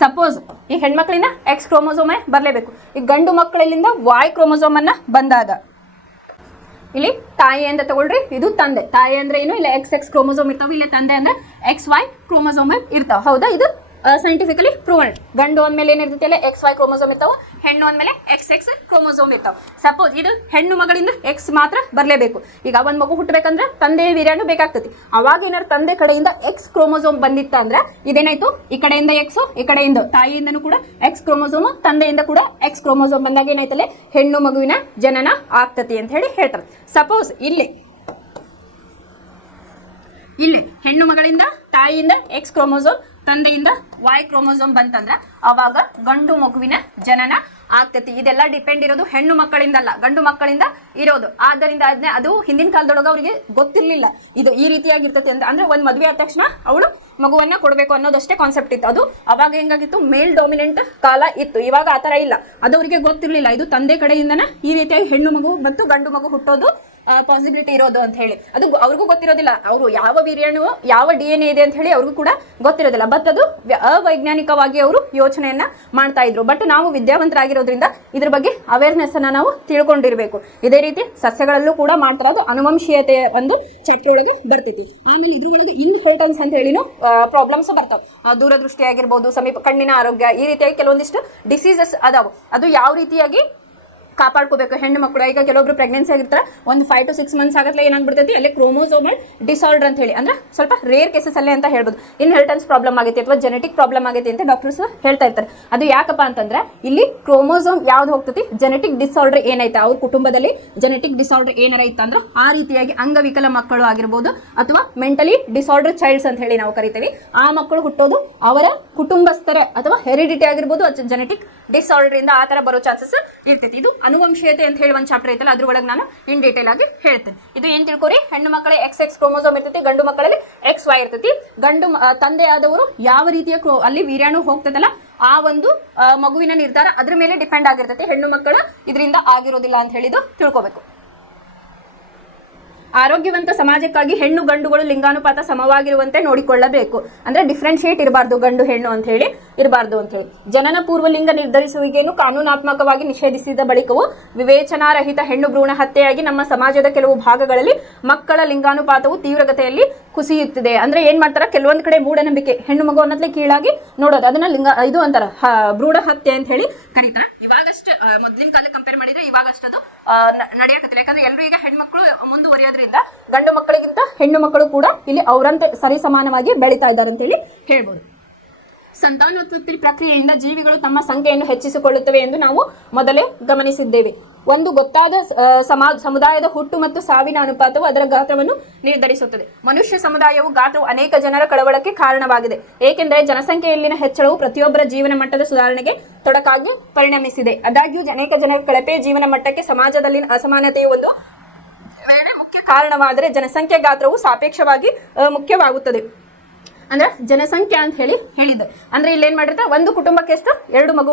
ಸಪೋಸ್ ಈ ಹೆಣ್ಮಕ್ಳಿಂದ ಎಕ್ಸ್ ಕ್ರೋಮೋಸೋಮೇ ಬರಲೇಬೇಕು. ಈ ಗಂಡು ಮಕ್ಕಳಿಂದ ವಾಯ್ ಕ್ರೋಮೋಸೋಮ್ ಅನ್ನ ಬಂದಾಗ ಇಲ್ಲಿ ತಾಯಿ ಅಂತ ತಗೊಳ್ರಿ, ಇದು ತಂದೆ. ತಾಯಿ ಅಂದ್ರೆ ಏನು, ಇಲ್ಲ ಎಕ್ಸ್ ಎಕ್ಸ್ ಕ್ರೋಮೋಸೋಮ್ ಇರ್ತಾವ, ಇಲ್ಲ ತಂದೆ ಅಂದ್ರೆ ಎಕ್ಸ್ ವೈ ಕ್ರೋಮೋಸೋಮ್ ಇರ್ತಾವ. ಹೌದಾ, ಇದು ಸೈಂಟಿಫಿಕಲಿ ಪ್ರೂವ್ಡ್. ಗಂಡು ಅಂದ್ಮೇಲೆ ಏನಿರ್ತೈತಿ ಅಲ್ಲ ಎಕ್ಸ್ ವೈ ಕ್ರೋಮೋಸೋಮ್ ಇರ್ತಾವ, ಹೆಣ್ಣು ಅಂದ್ಮೇಲೆ ಎಕ್ಸ್ ಎಕ್ಸ್ ಕ್ರೋಮೋಸೋಮ್ ಇರ್ತಾವ. ಸಪೋಸ್ ಇದು ಹೆಣ್ಣು ಮಗಳಿಂದ ಎಕ್ಸ್ ಮಾತ್ರ ಬರಲೇಬೇಕು. ಈಗ ಒಂದ್ ಮಗು ಹುಟ್ಟಬೇಕಂದ್ರೆ ತಂದೆಯ ವೀರ್ಯಾಣು ಬೇಕಾಗ್ತತಿ. ಅವಾಗ ಏನಾದ್ರು ತಂದೆ ಕಡೆಯಿಂದ ಎಕ್ಸ್ ಕ್ರೋಮೋಸೋಮ್ ಬಂದಿತ್ತ ಅಂದ್ರೆ ಇದೇನಾಯ್ತು, ಈ ಕಡೆಯಿಂದ ಎಕ್ಸ್, ಈ ಕಡೆಯಿಂದ ತಾಯಿಯಿಂದನೂ ಕೂಡ ಎಕ್ಸ್ ಕ್ರೋಮೋಸೋಮ್, ತಂದೆಯಿಂದ ಕೂಡ ಎಕ್ಸ್ ಕ್ರೋಮೋಸೋಮ್ ಬಂದಾಗ ಏನಾಯ್ತಲ್ಲ ಹೆಣ್ಣು ಮಗುವಿನ ಜನನ ಆಗ್ತತಿ ಅಂತ ಹೇಳಿ ಹೇಳ್ತಾರೆ. ಸಪೋಸ್ ಇಲ್ಲಿ ಹೆಣ್ಣು ಮಗಳಿಂದ ತಾಯಿಯಿಂದ ಎಕ್ಸ್ ಕ್ರೋಮೋಸೋಮ್, ತಂದೆಯಿಂದ ವಾಯ್ ಕ್ರೋಮೋಸೋಮ್ ಬಂತಂದ್ರೆ ಅವಾಗ ಗಂಡು ಮಗುವಿನ ಜನನ ಆಗ್ತತಿ. ಇದೆಲ್ಲ ಡಿಪೆಂಡ್ ಇರೋದು ಹೆಣ್ಣು ಮಕ್ಕಳಿಂದಲ್ಲ, ಗಂಡು ಮಕ್ಕಳಿಂದ ಇರೋದು. ಆದ್ದರಿಂದ ಅದು ಹಿಂದಿನ ಕಾಲದೊಳಗೆ ಅವರಿಗೆ ಗೊತ್ತಿರ್ಲಿಲ್ಲ ಇದು ಈ ರೀತಿಯಾಗಿರ್ತತಿ ಅಂತ. ಅಂದ್ರೆ ಒಂದ್ ಮದುವೆ ಆದ ತಕ್ಷಣ ಅವಳು ಮಗುವನ್ನ ಕೊಡಬೇಕು ಅನ್ನೋದಷ್ಟೇ ಕಾನ್ಸೆಪ್ಟ್ ಇತ್ತು. ಅದು ಅವಾಗ ಹೆಂಗಾಗಿತ್ತು, ಮೇಲ್ ಡಾಮಿನೆಂಟ್ ಕಾಲ ಇತ್ತು. ಇವಾಗ ಆತರ ಇಲ್ಲ, ಅದು ಅವರಿಗೆ ಗೊತ್ತಿರ್ಲಿಲ್ಲ. ಇದು ತಂದೆ ಕಡೆಯಿಂದನ ಈ ರೀತಿಯಾಗಿ ಹೆಣ್ಣು ಮಗು ಮತ್ತು ಗಂಡು ಮಗು ಹುಟ್ಟೋದು ಪಾಸಿಬಿಲಿಟಿ ಇರೋದು ಅಂತ ಹೇಳಿ. ಅದು ಅವ್ರಿಗೂ ಗೊತ್ತಿರೋದಿಲ್ಲ, ಅವರು ಯಾವ ವೀರ್ಯಾಣು ಯಾವ DNA ಇದೆ ಅಂತ ಹೇಳಿ ಅವ್ರಿಗೂ ಕೂಡ ಗೊತ್ತಿರೋದಿಲ್ಲ. ಬಟ್ ಅದು ಅವೈಜ್ಞಾನಿಕವಾಗಿ ಅವರು ಯೋಚನೆಯನ್ನ ಮಾಡ್ತಾ ಇದ್ರು. ಬಟ್ ನಾವು ವಿದ್ಯಾವಂತರಾಗಿರೋದ್ರಿಂದ ಇದ್ರ ಬಗ್ಗೆ ಅವೇರ್ನೆಸ್ ಅನ್ನ ನಾವು ತಿಳ್ಕೊಂಡಿರ್ಬೇಕು. ಇದೇ ರೀತಿ ಸಸ್ಯಗಳಲ್ಲೂ ಕೂಡ ಮಾಡ್ತಾರೆ, ಅದು ಅನುವಂಶೀಯತೆಯ ಒಂದು ಚಾಪ್ಟರ್ ಒಳಗೆ ಬರ್ತೈತಿ. ಆಮೇಲೆ ಇದ್ರೊಳಗೆ ಇನ್ಹೆರಿಟನ್ಸ್ ಅಂತ ಹೇಳಿನೂ ಪ್ರಾಬ್ಲಮ್ಸ್ ಬರ್ತಾವೆ. ದೂರದೃಷ್ಟಿ ಆಗಿರ್ಬೋದು, ಸಮೀಪ ಕಣ್ಣಿನ ಆರೋಗ್ಯ, ಈ ರೀತಿಯಾಗಿ ಕೆಲವೊಂದಿಷ್ಟು ಡಿಸೀಸಸ್ ಅದಾವ. ಅದು ಯಾವ ರೀತಿಯಾಗಿ ಕಾಪಾಡ್ಕೋಬೇಕು ಹೆಣ್ಣು ಮಕ್ಕಳು. ಈಗ ಕೆಲವೊಬ್ರು ಪ್ರೆಗ್ನೆನ್ಸಿ ಆಗಿರ್ತಾರೆ, ಒಂದು 5 to 6 months ಆಗತ್ಲೆ ಏನಾಗ್ಬಿಡ್ತೈತಿ ಅಲ್ಲಿ ಕ್ರೋಮೋಸೋಮಲ್ ಡಿಸಾರ್ಡರ್ ಅಂತ ಹೇಳಿ, ಅಂದ್ರೆ ಸ್ವಲ್ಪ ರೇರ್ ಕೇಸಸ್ ಅಲ್ಲೇ ಅಂತ ಹೇಳ್ಬೋದು. ಇನ್ಹೆರಿಟನ್ಸ್ ಪ್ರಾಬ್ಲಮ್ ಆಗೈತಿ ಅಥವಾ ಜೆನೆಟಿಕ್ ಪ್ರಾಬ್ಲಮ್ ಆಗೈತಿ ಅಂತ ಡಾಕ್ಟರ್ಸ್ ಹೇಳ್ತಾ ಇರ್ತಾರೆ. ಅದು ಯಾಕಪ್ಪ ಅಂತಂದ್ರೆ ಇಲ್ಲಿ ಕ್ರೋಮೋಸೋಮ್ ಯಾವ್ದು ಹೋಗ್ತೈತಿ, ಜೆನೆಟಿಕ್ ಡಿಸಾರ್ಡರ್ ಏನೈತೆ ಅವ್ರ ಕುಟುಂಬದಲ್ಲಿ ಜೆನೆಟಿಕ್ ಡಿಸಾರ್ಡರ್ ಏನಾರ ಇತ್ತಂದ್ರೆ ಆ ರೀತಿಯಾಗಿ ಅಂಗವಿಕಲ ಮಕ್ಕಳು ಆಗಿರ್ಬೋದು ಅಥವಾ ಮೆಂಟಲಿ ಡಿಸಾರ್ಡರ್ ಚೈಲ್ಡ್ಸ್ ಅಂತ ಹೇಳಿ ನಾವು ಕರಿತೀವಿ. ಆ ಮಕ್ಕಳು ಹುಟ್ಟೋದು ಅವರ ಕುಟುಂಬಸ್ಥರ ಅಥವಾ ಹೆರಿಡಿಟಿ ಆಗಿರ್ಬೋದು, ಜೆನೆಟಿಕ್ ಡಿಸಾರ್ಡರ್ ಇಂದ ಆ ತರ ಬರೋ ಚಾನ್ಸಸ್ ಇರ್ತೈತಿ. ಇದು ಅನುವಂಶೀಯತೆ ಅಂತ ಹೇಳಿ ಒಂದು ಚಾಪ್ಟರ್ ಐತಲ್ಲ, ಅದ್ರೊಳಗೆ ನಾನು ಇನ್ ಡೀಟೇಲ್ ಆಗಿ ಹೇಳ್ತೇನೆ. ಇದು ಏನ್ ತಿಳ್ಕೊರಿ, ಹೆಣ್ಣು ಮಕ್ಕಳ ಎಕ್ಸ್ ಎಕ್ಸ್ ಕ್ರೋಮೋಸೋಮ್ ಇರ್ತೈತಿ, ಗಂಡು ಮಕ್ಕಳಲ್ಲಿ ಎಕ್ಸ್ ವೈ ಇರ್ತೈತಿ. ಗಂಡು ತಂದೆ ಆದವರು ಯಾವ ರೀತಿಯ ಅಲ್ಲಿ ವೀರ್ಯಾಣು ಹೋಗ್ತದಲ್ಲ ಆ ಒಂದು ಮಗುವಿನ ನಿರ್ಧಾರ ಅದ್ರ ಮೇಲೆ ಡಿಪೆಂಡ್ ಆಗಿರ್ತೈತಿ. ಹೆಣ್ಣು ಮಕ್ಕಳ ಇದರಿಂದ ಆಗಿರೋದಿಲ್ಲ ಅಂತ ಹೇಳಿದು ತಿಳ್ಕೊಬೇಕು. ಆರೋಗ್ಯವಂತ ಸಮಾಜಕ್ಕಾಗಿ ಹೆಣ್ಣು ಗಂಡುಗಳು ಲಿಂಗಾನುಪಾತ ಸಮವಾಗಿರುವಂತೆ ನೋಡಿಕೊಳ್ಳಬೇಕು. ಅಂದ್ರೆ ಡಿಫ್ರೆನ್ಶಿಯೇಟ್ ಇರಬಾರ್ದು, ಗಂಡು ಹೆಣ್ಣು ಅಂತ ಹೇಳಿ ಇರಬಾರ್ದು ಅಂತ ಹೇಳಿ. ಜನನ ಪೂರ್ವ ಲಿಂಗ ನಿರ್ಧರಿಸುವಿಕೆಯನ್ನು ಕಾನೂನಾತ್ಮಕವಾಗಿ ನಿಷೇಧಿಸಿದ ಬಳಿಕವೂ ವಿವೇಚನಾರಹಿತ ಹೆಣ್ಣು ಭ್ರೂಣ ಹತ್ಯೆಯಾಗಿ ನಮ್ಮ ಸಮಾಜದ ಕೆಲವು ಭಾಗಗಳಲ್ಲಿ ಮಕ್ಕಳ ಲಿಂಗಾನುಪಾತವು ತೀವ್ರಗತಿಯಲ್ಲಿ ಕುಸಿಯುತ್ತಿದೆ. ಅಂದ್ರೆ ಏನ್ ಮಾಡ್ತಾರ, ಕೆಲವೊಂದ್ ಕಡೆ ಮೂಢನಂಬಿಕೆ, ಹೆಣ್ಣು ಮಗು ಅನ್ನತ್ಲೆ ಕೀಳಾಗಿ ನೋಡೋದು, ಅದನ್ನ ಇದು ಅಂತಾರ ಭ್ರೂಣ ಹತ್ಯೆ ಅಂತ ಹೇಳಿ ಕರೀತಾರ. ಇವಾಗಷ್ಟ ಮೊದ್ಲಿನ ಕಾಲ ಕಂಪೇರ್ ಮಾಡಿದ್ರೆ ಇವಾಗಷ್ಟದು ನಡೆಯಕತ್ತಿಲ್ಲ. ಯಾಕಂದ್ರೆ ಎಲ್ಲರೂ ಈಗ ಹೆಣ್ಮಕ್ಳು ಮುಂದುವರಿಯೋದ್ರಿಂದ ಗಂಡು ಮಕ್ಕಳಿಗಿಂತ ಹೆಣ್ಣು ಮಕ್ಕಳು ಕೂಡ ಇಲ್ಲಿ ಅವರಂತೆ ಸರಿ ಸಮಾನವಾಗಿ ಬೆಳೀತಾ ಇದ್ದಾರೆ ಅಂತ ಹೇಳಿ ಹೇಳ್ಬೋದು. ಸಂತಾನೋತ್ಪತ್ತಿ ಪ್ರಕ್ರಿಯೆಯಿಂದ ಜೀವಿಗಳು ತಮ್ಮ ಸಂಖ್ಯೆಯನ್ನು ಹೆಚ್ಚಿಸಿಕೊಳ್ಳುತ್ತವೆ ಎಂದು ನಾವು ಮೊದಲೇ ಗಮನಿಸಿದ್ದೇವೆ. ಒಂದು ಗೊತ್ತಾದ ಸಮುದಾಯದ ಹುಟ್ಟು ಮತ್ತು ಸಾವಿನ ಅನುಪಾತವು ಅದರ ಗಾತ್ರವನ್ನು ನಿರ್ಧರಿಸುತ್ತದೆ. ಮನುಷ್ಯ ಸಮುದಾಯವು ಗಾತ್ರವು ಅನೇಕ ಜನರ ಕಳವಳಕ್ಕೆ ಕಾರಣವಾಗಿದೆ, ಏಕೆಂದರೆ ಜನಸಂಖ್ಯೆಯಲ್ಲಿನ ಹೆಚ್ಚಳವು ಪ್ರತಿಯೊಬ್ಬರ ಜೀವನ ಮಟ್ಟದ ಸುಧಾರಣೆಗೆ ತೊಡಕಾಗಿ ಪರಿಣಮಿಸಿದೆ. ಆದಾಗ್ಯೂ ಅನೇಕ ಜನರ ಕಳಪೆ ಜೀವನ ಮಟ್ಟಕ್ಕೆ ಸಮಾಜದಲ್ಲಿನ ಅಸಮಾನತೆಯು ಒಂದು ಮುಖ್ಯ ಕಾರಣವಾದರೆ ಜನಸಂಖ್ಯೆ ಗಾತ್ರವು ಸಾಪೇಕ್ಷವಾಗಿ ಮುಖ್ಯವಾಗುತ್ತದೆ. ಅಂದ್ರೆ ಜನಸಂಖ್ಯೆ ಅಂತ ಹೇಳಿದ್ದು ಅಂದ್ರೆ ಇಲ್ಲಿ ಏನ್ ಮಾಡಿರ್ತಾರೆ, ಒಂದು ಕುಟುಂಬಕ್ಕೆ ಎಷ್ಟು ಎರಡು ಮಗು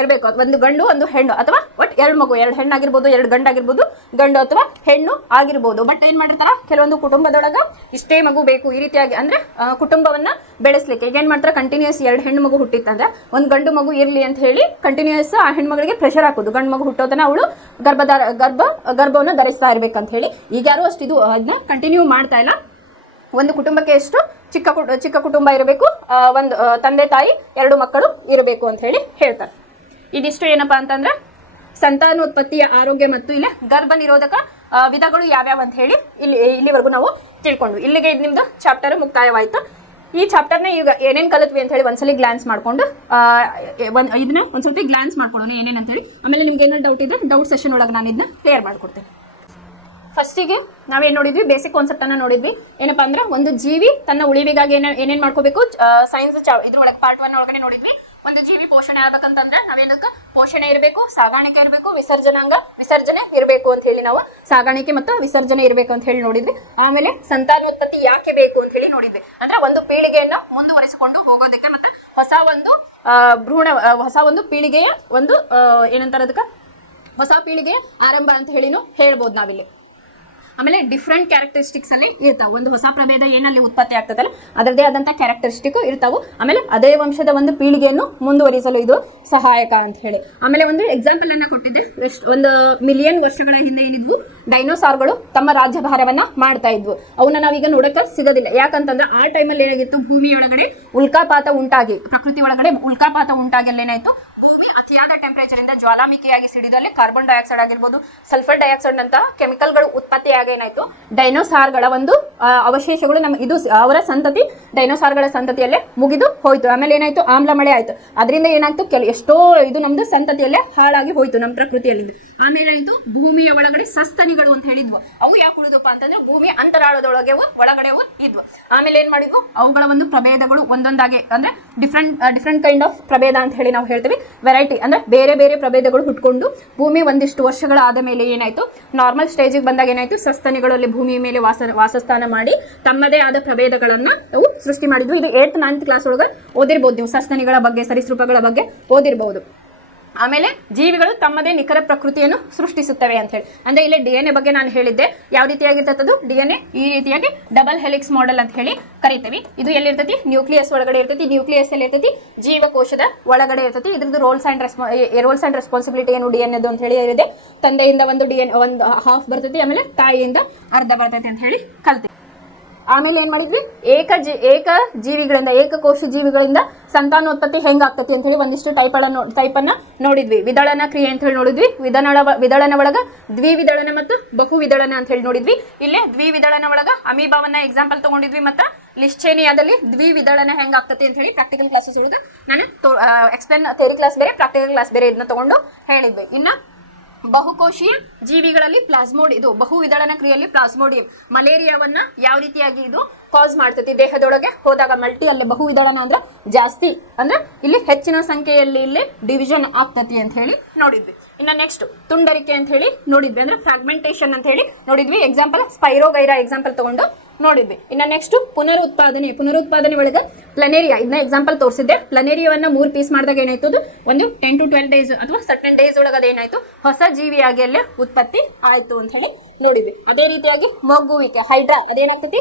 ಇರಬೇಕು, ಒಂದು ಗಂಡು ಒಂದು ಹೆಣ್ಣು, ಅಥವಾ ಒಟ್ಟು ಎರಡು ಹೆಣ್ಣಾಗಿರ್ಬೋದು, ಎರಡು ಗಂಡಾಗಿರ್ಬೋದು, ಗಂಡು ಅಥವಾ ಹೆಣ್ಣು ಆಗಿರ್ಬೋದು. ಬಟ್ ಏನ್ ಮಾಡಿರ್ತಾರ, ಕೆಲವೊಂದು ಕುಟುಂಬದೊಳಗ ಇಷ್ಟೇ ಮಗು ಬೇಕು ಈ ರೀತಿಯಾಗಿ ಅಂದ್ರೆ ಕುಟುಂಬವನ್ನ ಬೆಳೆಸ್ಲಿಕ್ಕೆ ಈಗ ಏನ್ ಮಾಡ್ತಾರೆ, ಕಂಟಿನ್ಯೂಸ್ 2 ಹೆಣ್ಣು ಮಗು ಹುಟ್ಟಿತ್ತಂದ್ರೆ ಒಂದು ಗಂಡು ಮಗು ಇರ್ಲಿ ಅಂತ ಹೇಳಿ ಕಂಟಿನ್ಯೂಸ್ ಆ ಹೆಣ್ಮಗಳಿಗೆ ಪ್ರೆಷರ್ ಹಾಕೋದು, ಗಂಡು ಮಗು ಹುಟ್ಟೋದನ್ನ ಅವಳು ಗರ್ಭವನ್ನು ಧರಿಸ್ತಾ ಇರ್ಬೇಕಂತ ಹೇಳಿ. ಈಗ ಯಾರು ಅಷ್ಟು ಇದು ಅದನ್ನ ಕಂಟಿನ್ಯೂ ಮಾಡ್ತಾ ಇಲ್ಲ. ಒಂದು ಕುಟುಂಬಕ್ಕೆ ಎಷ್ಟು ಚಿಕ್ಕ ಕುಟುಂಬ ಇರಬೇಕು, ಒಂದು ತಂದೆ ತಾಯಿ 2 ಮಕ್ಕಳು ಇರಬೇಕು ಅಂತ ಹೇಳಿ ಹೇಳ್ತಾರೆ. ಇದಿಷ್ಟು ಏನಪ್ಪಾ ಅಂತಂದ್ರೆ ಸಂತಾನೋತ್ಪತ್ತಿಯ ಆರೋಗ್ಯ ಮತ್ತು ಇಲ್ಲಿ ಗರ್ಭ ನಿರೋಧಕ ವಿಧಗಳು ಯಾವ್ಯಾವ ಅಂತ ಹೇಳಿ ಇಲ್ಲಿವರೆಗೂ ನಾವು ತಿಳ್ಕೊಂಡ್ವಿ. ಇಲ್ಲಿಗೆ ನಿಮ್ದು ಚಾಪ್ಟರ್ ಮುಕ್ತಾಯವಾಯ್ತು. ಈ ಚಾಪ್ಟರ್ನ ಈಗ ಏನೇನು ಕಲಿತ್ವಿ ಅಂತ ಹೇಳಿ ಒಂದ್ಸಲಿ ಗ್ಲಾನ್ಸ್ ಮಾಡ್ಕೊಂಡು ಇದನ್ನ ಒಂದ್ಸತಿ ಗ್ಲಾನ್ಸ್ ಮಾಡ್ಕೊಳ್ಳೋಣ ಏನೇನಂತ ಹೇಳಿ. ಆಮೇಲೆ ನಿಮ್ಗೆ ಏನಾದ್ರು ಡೌಟ್ ಇದೆ ಡೌಟ್ ಸೆಷನ್ ಒಳಗೆ ನಾನು ಇದನ್ನ ಕ್ಲಿಯರ್ ಮಾಡ್ಕೊಡ್ತೇನೆ. ಫಸ್ಟಿಗೆ ನಾವೇನು ನೋಡಿದ್ವಿ, ಬೇಸಿಕ್ ಕಾನ್ಸೆಪ್ಟ್ ಅನ್ನ ನೋಡಿದ್ವಿ. ಏನಪ್ಪಾ ಅಂದ್ರೆ ಒಂದು ಜೀವಿ ತನ್ನ ಉಳಿವಿಗಾಗಿ ಏನೇನ್ ಮಾಡ್ಕೋಬೇಕು, ಸೈನ್ಸ್ ಇದ್ರೊಳಗೆ ಪಾರ್ಟ್ 1 ಒಳಗಡೆ ನೋಡಿದ್ವಿ. ಒಂದು ಜೀವಿ ಪೋಷಣೆ ಆಗ್ಬೇಕಂತಂದ್ರೆ ನಾವೇನಕ್ಕ ಪೋಷಣೆ ಇರಬೇಕು, ಸಾಗಾಣಿಕೆ ಇರಬೇಕು, ವಿಸರ್ಜನೆ ಇರಬೇಕು ಅಂತ ಹೇಳಿ ನಾವು ಸಾಗಾಣಿಕೆ ಮತ್ತು ವಿಸರ್ಜನೆ ಇರಬೇಕು ಅಂತ ಹೇಳಿ ನೋಡಿದ್ವಿ. ಆಮೇಲೆ ಸಂತಾನೋತ್ಪತ್ತಿ ಯಾಕೆ ಬೇಕು ಅಂತ ಹೇಳಿ ನೋಡಿದ್ವಿ. ಅಂದ್ರೆ ಒಂದು ಪೀಳಿಗೆಯನ್ನ ಮುಂದುವರಿಸಿಕೊಂಡು ಹೋಗೋದಕ್ಕೆ ಮತ್ತೆ ಹೊಸ ಒಂದು ಪೀಳಿಗೆಯ ಒಂದು ಏನಂತಾರೆ ಅದಕ್ಕೆ ಹೊಸ ಪೀಳಿಗೆಯ ಆರಂಭ ಅಂತ ಹೇಳಿನೂ ಹೇಳ್ಬೋದು ನಾವಿಲ್ಲಿ. ಆಮೇಲೆ ಡಿಫ್ರೆಂಟ್ ಕ್ಯಾರೆಕ್ಟರಿಸ್ಟಿಕ್ಸ್ ಅಲ್ಲಿ ಇರ್ತಾವೆ. ಒಂದು ಹೊಸ ಪ್ರಭೇದ ಏನಲ್ಲಿ ಉತ್ಪತ್ತಿ ಆಗ್ತದಲ್ಲ ಅದರದೇ ಆದಂತ ಕ್ಯಾರೆಕ್ಟರಿಸ್ಟಿಕ್ ಇರ್ತಾವೆ. ಆಮೇಲೆ ಅದೇ ವಂಶದ ಒಂದು ಪೀಳಿಗೆಯನ್ನು ಮುಂದುವರಿಸಲು ಇದು ಸಹಾಯಕ ಅಂತ ಹೇಳಿ. ಆಮೇಲೆ ಒಂದು ಎಕ್ಸಾಂಪಲ್ ಅನ್ನ ಕೊಟ್ಟಿದ್ದೆ. ಒಂದು ಮಿಲಿಯನ್ ವರ್ಷಗಳ ಹಿಂದೆ ಏನಿದ್ವು ಡೈನೋಸಾರ್ಗಳು ತಮ್ಮ ರಾಜ್ಯಭಾರವನ್ನ ಮಾಡ್ತಾ ಇದ್ವು. ಅವನ್ನ ನಾವೀಗ ನೋಡಕ್ಕೆ ಸಿಗೋದಿಲ್ಲ. ಯಾಕಂತಂದ್ರೆ ಆ ಟೈಮಲ್ಲಿ ಏನಾಗಿತ್ತು, ಭೂಮಿಯೊಳಗಡೆ ಉಲ್ಕಾಪಾತ ಉಂಟಾಗಿ ಪ್ರಕೃತಿ ಒಳಗಡೆ ಉಲ್ಕಾಪಾತ ಉಂಟಾಗಿ ಏನಾಯ್ತು, ಭೂಮಿ ಅತಿಯಾದ ಟೆಂಪರೇಚರ್ ಇಂದ ಜ್ವಾಲಾಮುಖಿಯಾಗಿ ಸಿಡಿದಲ್ಲಿ ಕಾರ್ಬನ್ ಡೈಆಕ್ಸೈಡ್ ಆಗಿರ್ಬೋದು, ಸಲ್ಫರ್ ಡೈಆಕ್ಸೈಡ್ ಅಂತ ಕೆಮಿಕಲ್ಗಳು ಉತ್ಪತ್ತಿಯಾಗಿ ಏನಾಯ್ತು, ಡೈನೋಸಾರ್ಗಳ ಒಂದು ಅವಶೇಷಗಳು ಇದು ಅವರ ಸಂತತಿ ಡೈನೋಸಾರ್ಗಳ ಸಂತತಿಯಲ್ಲೇ ಮುಗಿದು ಹೋಯ್ತು. ಆಮೇಲೆ ಏನಾಯ್ತು, ಆಮ್ಲ ಮಳೆ ಆಯ್ತು. ಅದರಿಂದ ಏನಾಯ್ತು, ಎಷ್ಟೋ ಇದು ನಮ್ದು ಸಂತತಿಯಲ್ಲೇ ಹಾಳಾಗಿ ಹೋಯ್ತು ನಮ್ಮ ಪ್ರಕೃತಿಯಲ್ಲಿ. ಆಮೇಲೆ ಏನಾಯ್ತು, ಭೂಮಿಯ ಒಳಗಡೆ ಸಸ್ತನಿಗಳು ಅಂತ ಹೇಳಿದ್ವು. ಅವು ಯಾಕೆ ಉಳಿದಪ್ಪ ಅಂತಂದ್ರೆ ಭೂಮಿಯ ಅಂತರಾಳದೊಳಗೆ ಒಳಗಡೆ ಇದ್ವು. ಆಮೇಲೆ ಏನ್ ಮಾಡಿದ್ವು, ಅವುಗಳ ಒಂದು ಪ್ರಭೇದಗಳು ಒಂದೊಂದಾಗಿ ಅಂದ್ರೆ ಡಿಫ್ರೆಂಟ್ ಕೈಂಡ್ ಆಫ್ ಪ್ರಭೇದ ಅಂತ ಹೇಳಿ ನಾವು ಹೇಳ್ತೀವಿ. ವೆರೈಟಿ ಅಂದ್ರೆ ಬೇರೆ ಬೇರೆ ಪ್ರಭೇದಗಳು ಹುಟ್ಕೊಂಡು ಭೂಮಿ ಒಂದಿಷ್ಟು ವರ್ಷಗಳಾದ ಮೇಲೆ ಏನಾಯ್ತು, ನಾರ್ಮಲ್ ಸ್ಟೇಜಿಗೆ ಬಂದಾಗ ಏನಾಯ್ತು, ಸಸ್ತನಿಗಳಲ್ಲಿ ಭೂಮಿಯ ಮೇಲೆ ವಾಸಸ್ಥಾನ ಮಾಡಿ ತಮ್ಮದೇ ಆದ ಪ್ರಭೇದಗಳನ್ನ ಅವು ಸೃಷ್ಟಿ ಮಾಡಿದ್ವು. ಇದು 8th 9th ಕ್ಲಾಸ್ ಒಳಗೆ ಓದಿರ್ಬೋದು ನೀವು, ಸಸ್ತನಿಗಳ ಬಗ್ಗೆ ಸರೀಸೃಪಗಳ ಬಗ್ಗೆ ಓದಿರ್ಬಹುದು. ಆಮೇಲೆ ಜೀವಿಗಳು ತಮ್ಮದೇ ನಿಖರ ಪ್ರಕೃತಿಯನ್ನು ಸೃಷ್ಟಿಸುತ್ತವೆ ಅಂತ ಹೇಳಿ. ಅಂದ್ರೆ ಇಲ್ಲಿ DNA ಬಗ್ಗೆ ನಾನು ಹೇಳಿದ್ದೆ. ಯಾವ ರೀತಿಯಾಗಿರ್ತದ್ದು DNA ಈ ರೀತಿಯಾಗಿ ಡಬಲ್ ಹೆಲಿಕ್ಸ್ ಮಾಡೆಲ್ ಅಂತ ಹೇಳಿ ಕರಿತೀವಿ. ಇದು ಎಲ್ಲಿರ್ತೈತಿ, ನ್ಯೂಕ್ಲಿಯಸ್ ಒಳಗಡೆ ಇರ್ತೈತಿ. ನ್ಯೂಕ್ಲಿಯಸ್ ಅಲ್ಲಿ ಇರ್ತೈತಿ, ಜೀವಕೋಶದ ಒಳಗಡೆ ಇರ್ತೈತಿ. ಇದ್ರದ್ದು ರೋಲ್ಸ್ ಅಂಡ್ ರೆಸ್ಪಾನ್ಸಿಬಿಲಿಟಿ ಏನು DNA ಅಂತ ಹೇಳಿ ಇದೆ. ತಂದೆಯಿಂದ ಒಂದು ಹಾಫ್ ಬರ್ತೈತಿ, ಆಮೇಲೆ ತಾಯಿಯಿಂದ ಅರ್ಧ ಬರ್ತೈತಿ ಅಂತ ಹೇಳಿ ಕಲ್ತೀವಿ. ಆಮೇಲೆ ಏನ್ ಮಾಡಿದ್ವಿ, ಏಕಕೋಶ ಜೀವಿಗಳಿಂದ ಸಂತಾನೋತ್ಪತ್ತಿ ಹೆಂಗಾಗ್ತತಿ ಅಂತ ಹೇಳಿ ಒಂದಿಷ್ಟು ಟೈಪನ್ನ ನೋಡಿದ್ವಿ. ವಿದಳನ ಕ್ರಿಯೆ ಅಂತ ಹೇಳಿ ನೋಡಿದ್ವಿ. ವಿದಳನ ಒಳಗ ದ್ವಿವಿದಳನ ಮತ್ತು ಬಹುವಿದಳನ ಅಂತ ಹೇಳಿ ನೋಡಿದ್ವಿ. ಇಲ್ಲೇ ದ್ವಿವಿದಳನ ಒಳಗ ಅಮೀಬಾವನ್ನ ಎಕ್ಸಾಂಪಲ್ ತಗೊಂಡಿದ್ವಿ. ಮತ್ತು ಲಿಸ್ಚೇನಿಯಾದಲ್ಲಿ ದ್ವಿವಿದಳನ ಹೆಂಗಾಗ್ತತಿ ಅಂತ ಹೇಳಿ ಪ್ರಾಕ್ಟಿಕಲ್ ಕ್ಲಾಸಸ್ ಒಳಗೆ ನಾನು ಎಕ್ಸ್ಪ್ಲೇನ್, ಥಿಯರಿ ಕ್ಲಾಸ್ ಬೇರೆ ಪ್ರಾಕ್ಟಿಕಲ್ ಕ್ಲಾಸ್ ಬೇರೆ ಇದನ್ನ ತಗೊಂಡು ಹೇಳಿದ್ವಿ. ಇನ್ನು ಬಹುಕೋಶೀಯ ಜೀವಿಗಳಲ್ಲಿ ಬಹುವಿದಳನ ಕ್ರಿಯೆಯಲ್ಲಿ ಪ್ಲಾಸ್ಮೋಡಿಯಂ ಮಲೇರಿಯಾವನ್ನ ಯಾವ ರೀತಿಯಾಗಿ ಇದು ಕಾಸ್ ಮಾಡ್ತೈತಿ ದೇಹದೊಳಗೆ ಹೋದಾಗ. ಅಲ್ಲಿ ಬಹುವಿದಳನ ಅಂದ್ರೆ ಜಾಸ್ತಿ ಅಂದ್ರೆ ಇಲ್ಲಿ ಹೆಚ್ಚಿನ ಸಂಖ್ಯೆಯಲ್ಲಿ ಇಲ್ಲಿ ಡಿವಿಷನ್ ಆಗ್ತತಿ ಅಂತ ಹೇಳಿ ನೋಡಿದ್ವಿ. ಇನ್ನು ನೆಕ್ಸ್ಟ್ ತುಂಡರಿಕೆ ಅಂತ ಹೇಳಿ ನೋಡಿದ್ವಿ. ಅಂದ್ರೆ ಫ್ರಾಗ್ಮೆಂಟೇಶನ್ ಅಂತ ಹೇಳಿ ನೋಡಿದ್ವಿ. ಎಕ್ಸಾಂಪಲ್ ಸ್ಪೈರೋಗೈರಾ ಎಕ್ಸಾಂಪಲ್ ತಗೊಂಡು ನೋಡಿದ್ವಿ. ಇನ್ನು ನೆಕ್ಸ್ಟ್ ಪುನರುತ್ಪಾದನೆ ಒಳಗೆ ಪ್ಲನೇರಿಯಾ ಇದನ್ನ ಎಕ್ಸಾಂಪಲ್ ತೋರಿಸಿದ್ದೆ. ಪ್ಲನೇರಿಯಾವನ್ನ 3 ಪೀಸ್ ಮಾಡಿದಾಗ ಏನಾಯ್ತು, ಅದು ಒಂದು 10 to 12 ಡೇಸ್ ಅಥವಾ ಸರ್ಟನ್ ಡೇಸ್ ಒಳಗೆ ಅದೇನಾಯ್ತು, ಹೊಸ ಜೀವಿಯಾಗಿ ಅಲ್ಲೇ ಉತ್ಪತ್ತಿ ಆಯ್ತು ಅಂತ ಹೇಳಿ ನೋಡಿದ್ವಿ. ಅದೇ ರೀತಿಯಾಗಿ ಮೊಗ್ಗುವಿಕೆ ಹೈಡ್ರಾ ಅದೇನಾಗ್ತತಿ,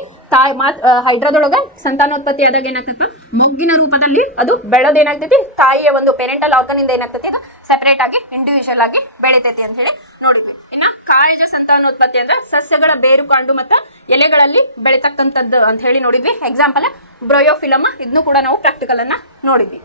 ಹೈಡ್ರಾದೊಳಗ ಸಂತಾನೋತ್ಪತ್ತಿ ಆದಾಗ ಏನಾಗ್ತಪ್ಪ, ಮೊಗ್ಗಿನ ರೂಪದಲ್ಲಿ ಅದು ಬೆಳೆದೇನಾಗ್ತೈತಿ, ತಾಯಿಯ ಒಂದು ಪೇರೆಂಟಲ್ ಆರ್ಗನ್ ಇಂದ ಏನಾಗ್ತತಿ, ಅದು ಸೆಪರೇಟ್ ಆಗಿ ಇಂಡಿವಿಜುವಲ್ ಆಗಿ ಬೆಳಿತೈತಿ ಅಂತ ಹೇಳಿ ನೋಡಿದ್ವಿ. ಇನ್ನ ಕಾಳಜ ಸಂತಾನೋತ್ಪತ್ತಿ ಅಂದ್ರೆ ಸಸ್ಯಗಳ ಬೇರು ಕಾಂಡು ಮತ್ತು ಎಲೆಗಳಲ್ಲಿ ಬೆಳಿತಕ್ಕಂಥದ್ದು ಅಂತ ಹೇಳಿ ನೋಡಿದ್ವಿ. ಎಕ್ಸಾಂಪಲ್ ಬ್ರಯೋಫಿಲಮ್, ಇದನ್ನು ಕೂಡ ನಾವು ಪ್ರಾಕ್ಟಿಕಲ್ ಅನ್ನ ನೋಡಿದ್ವಿ.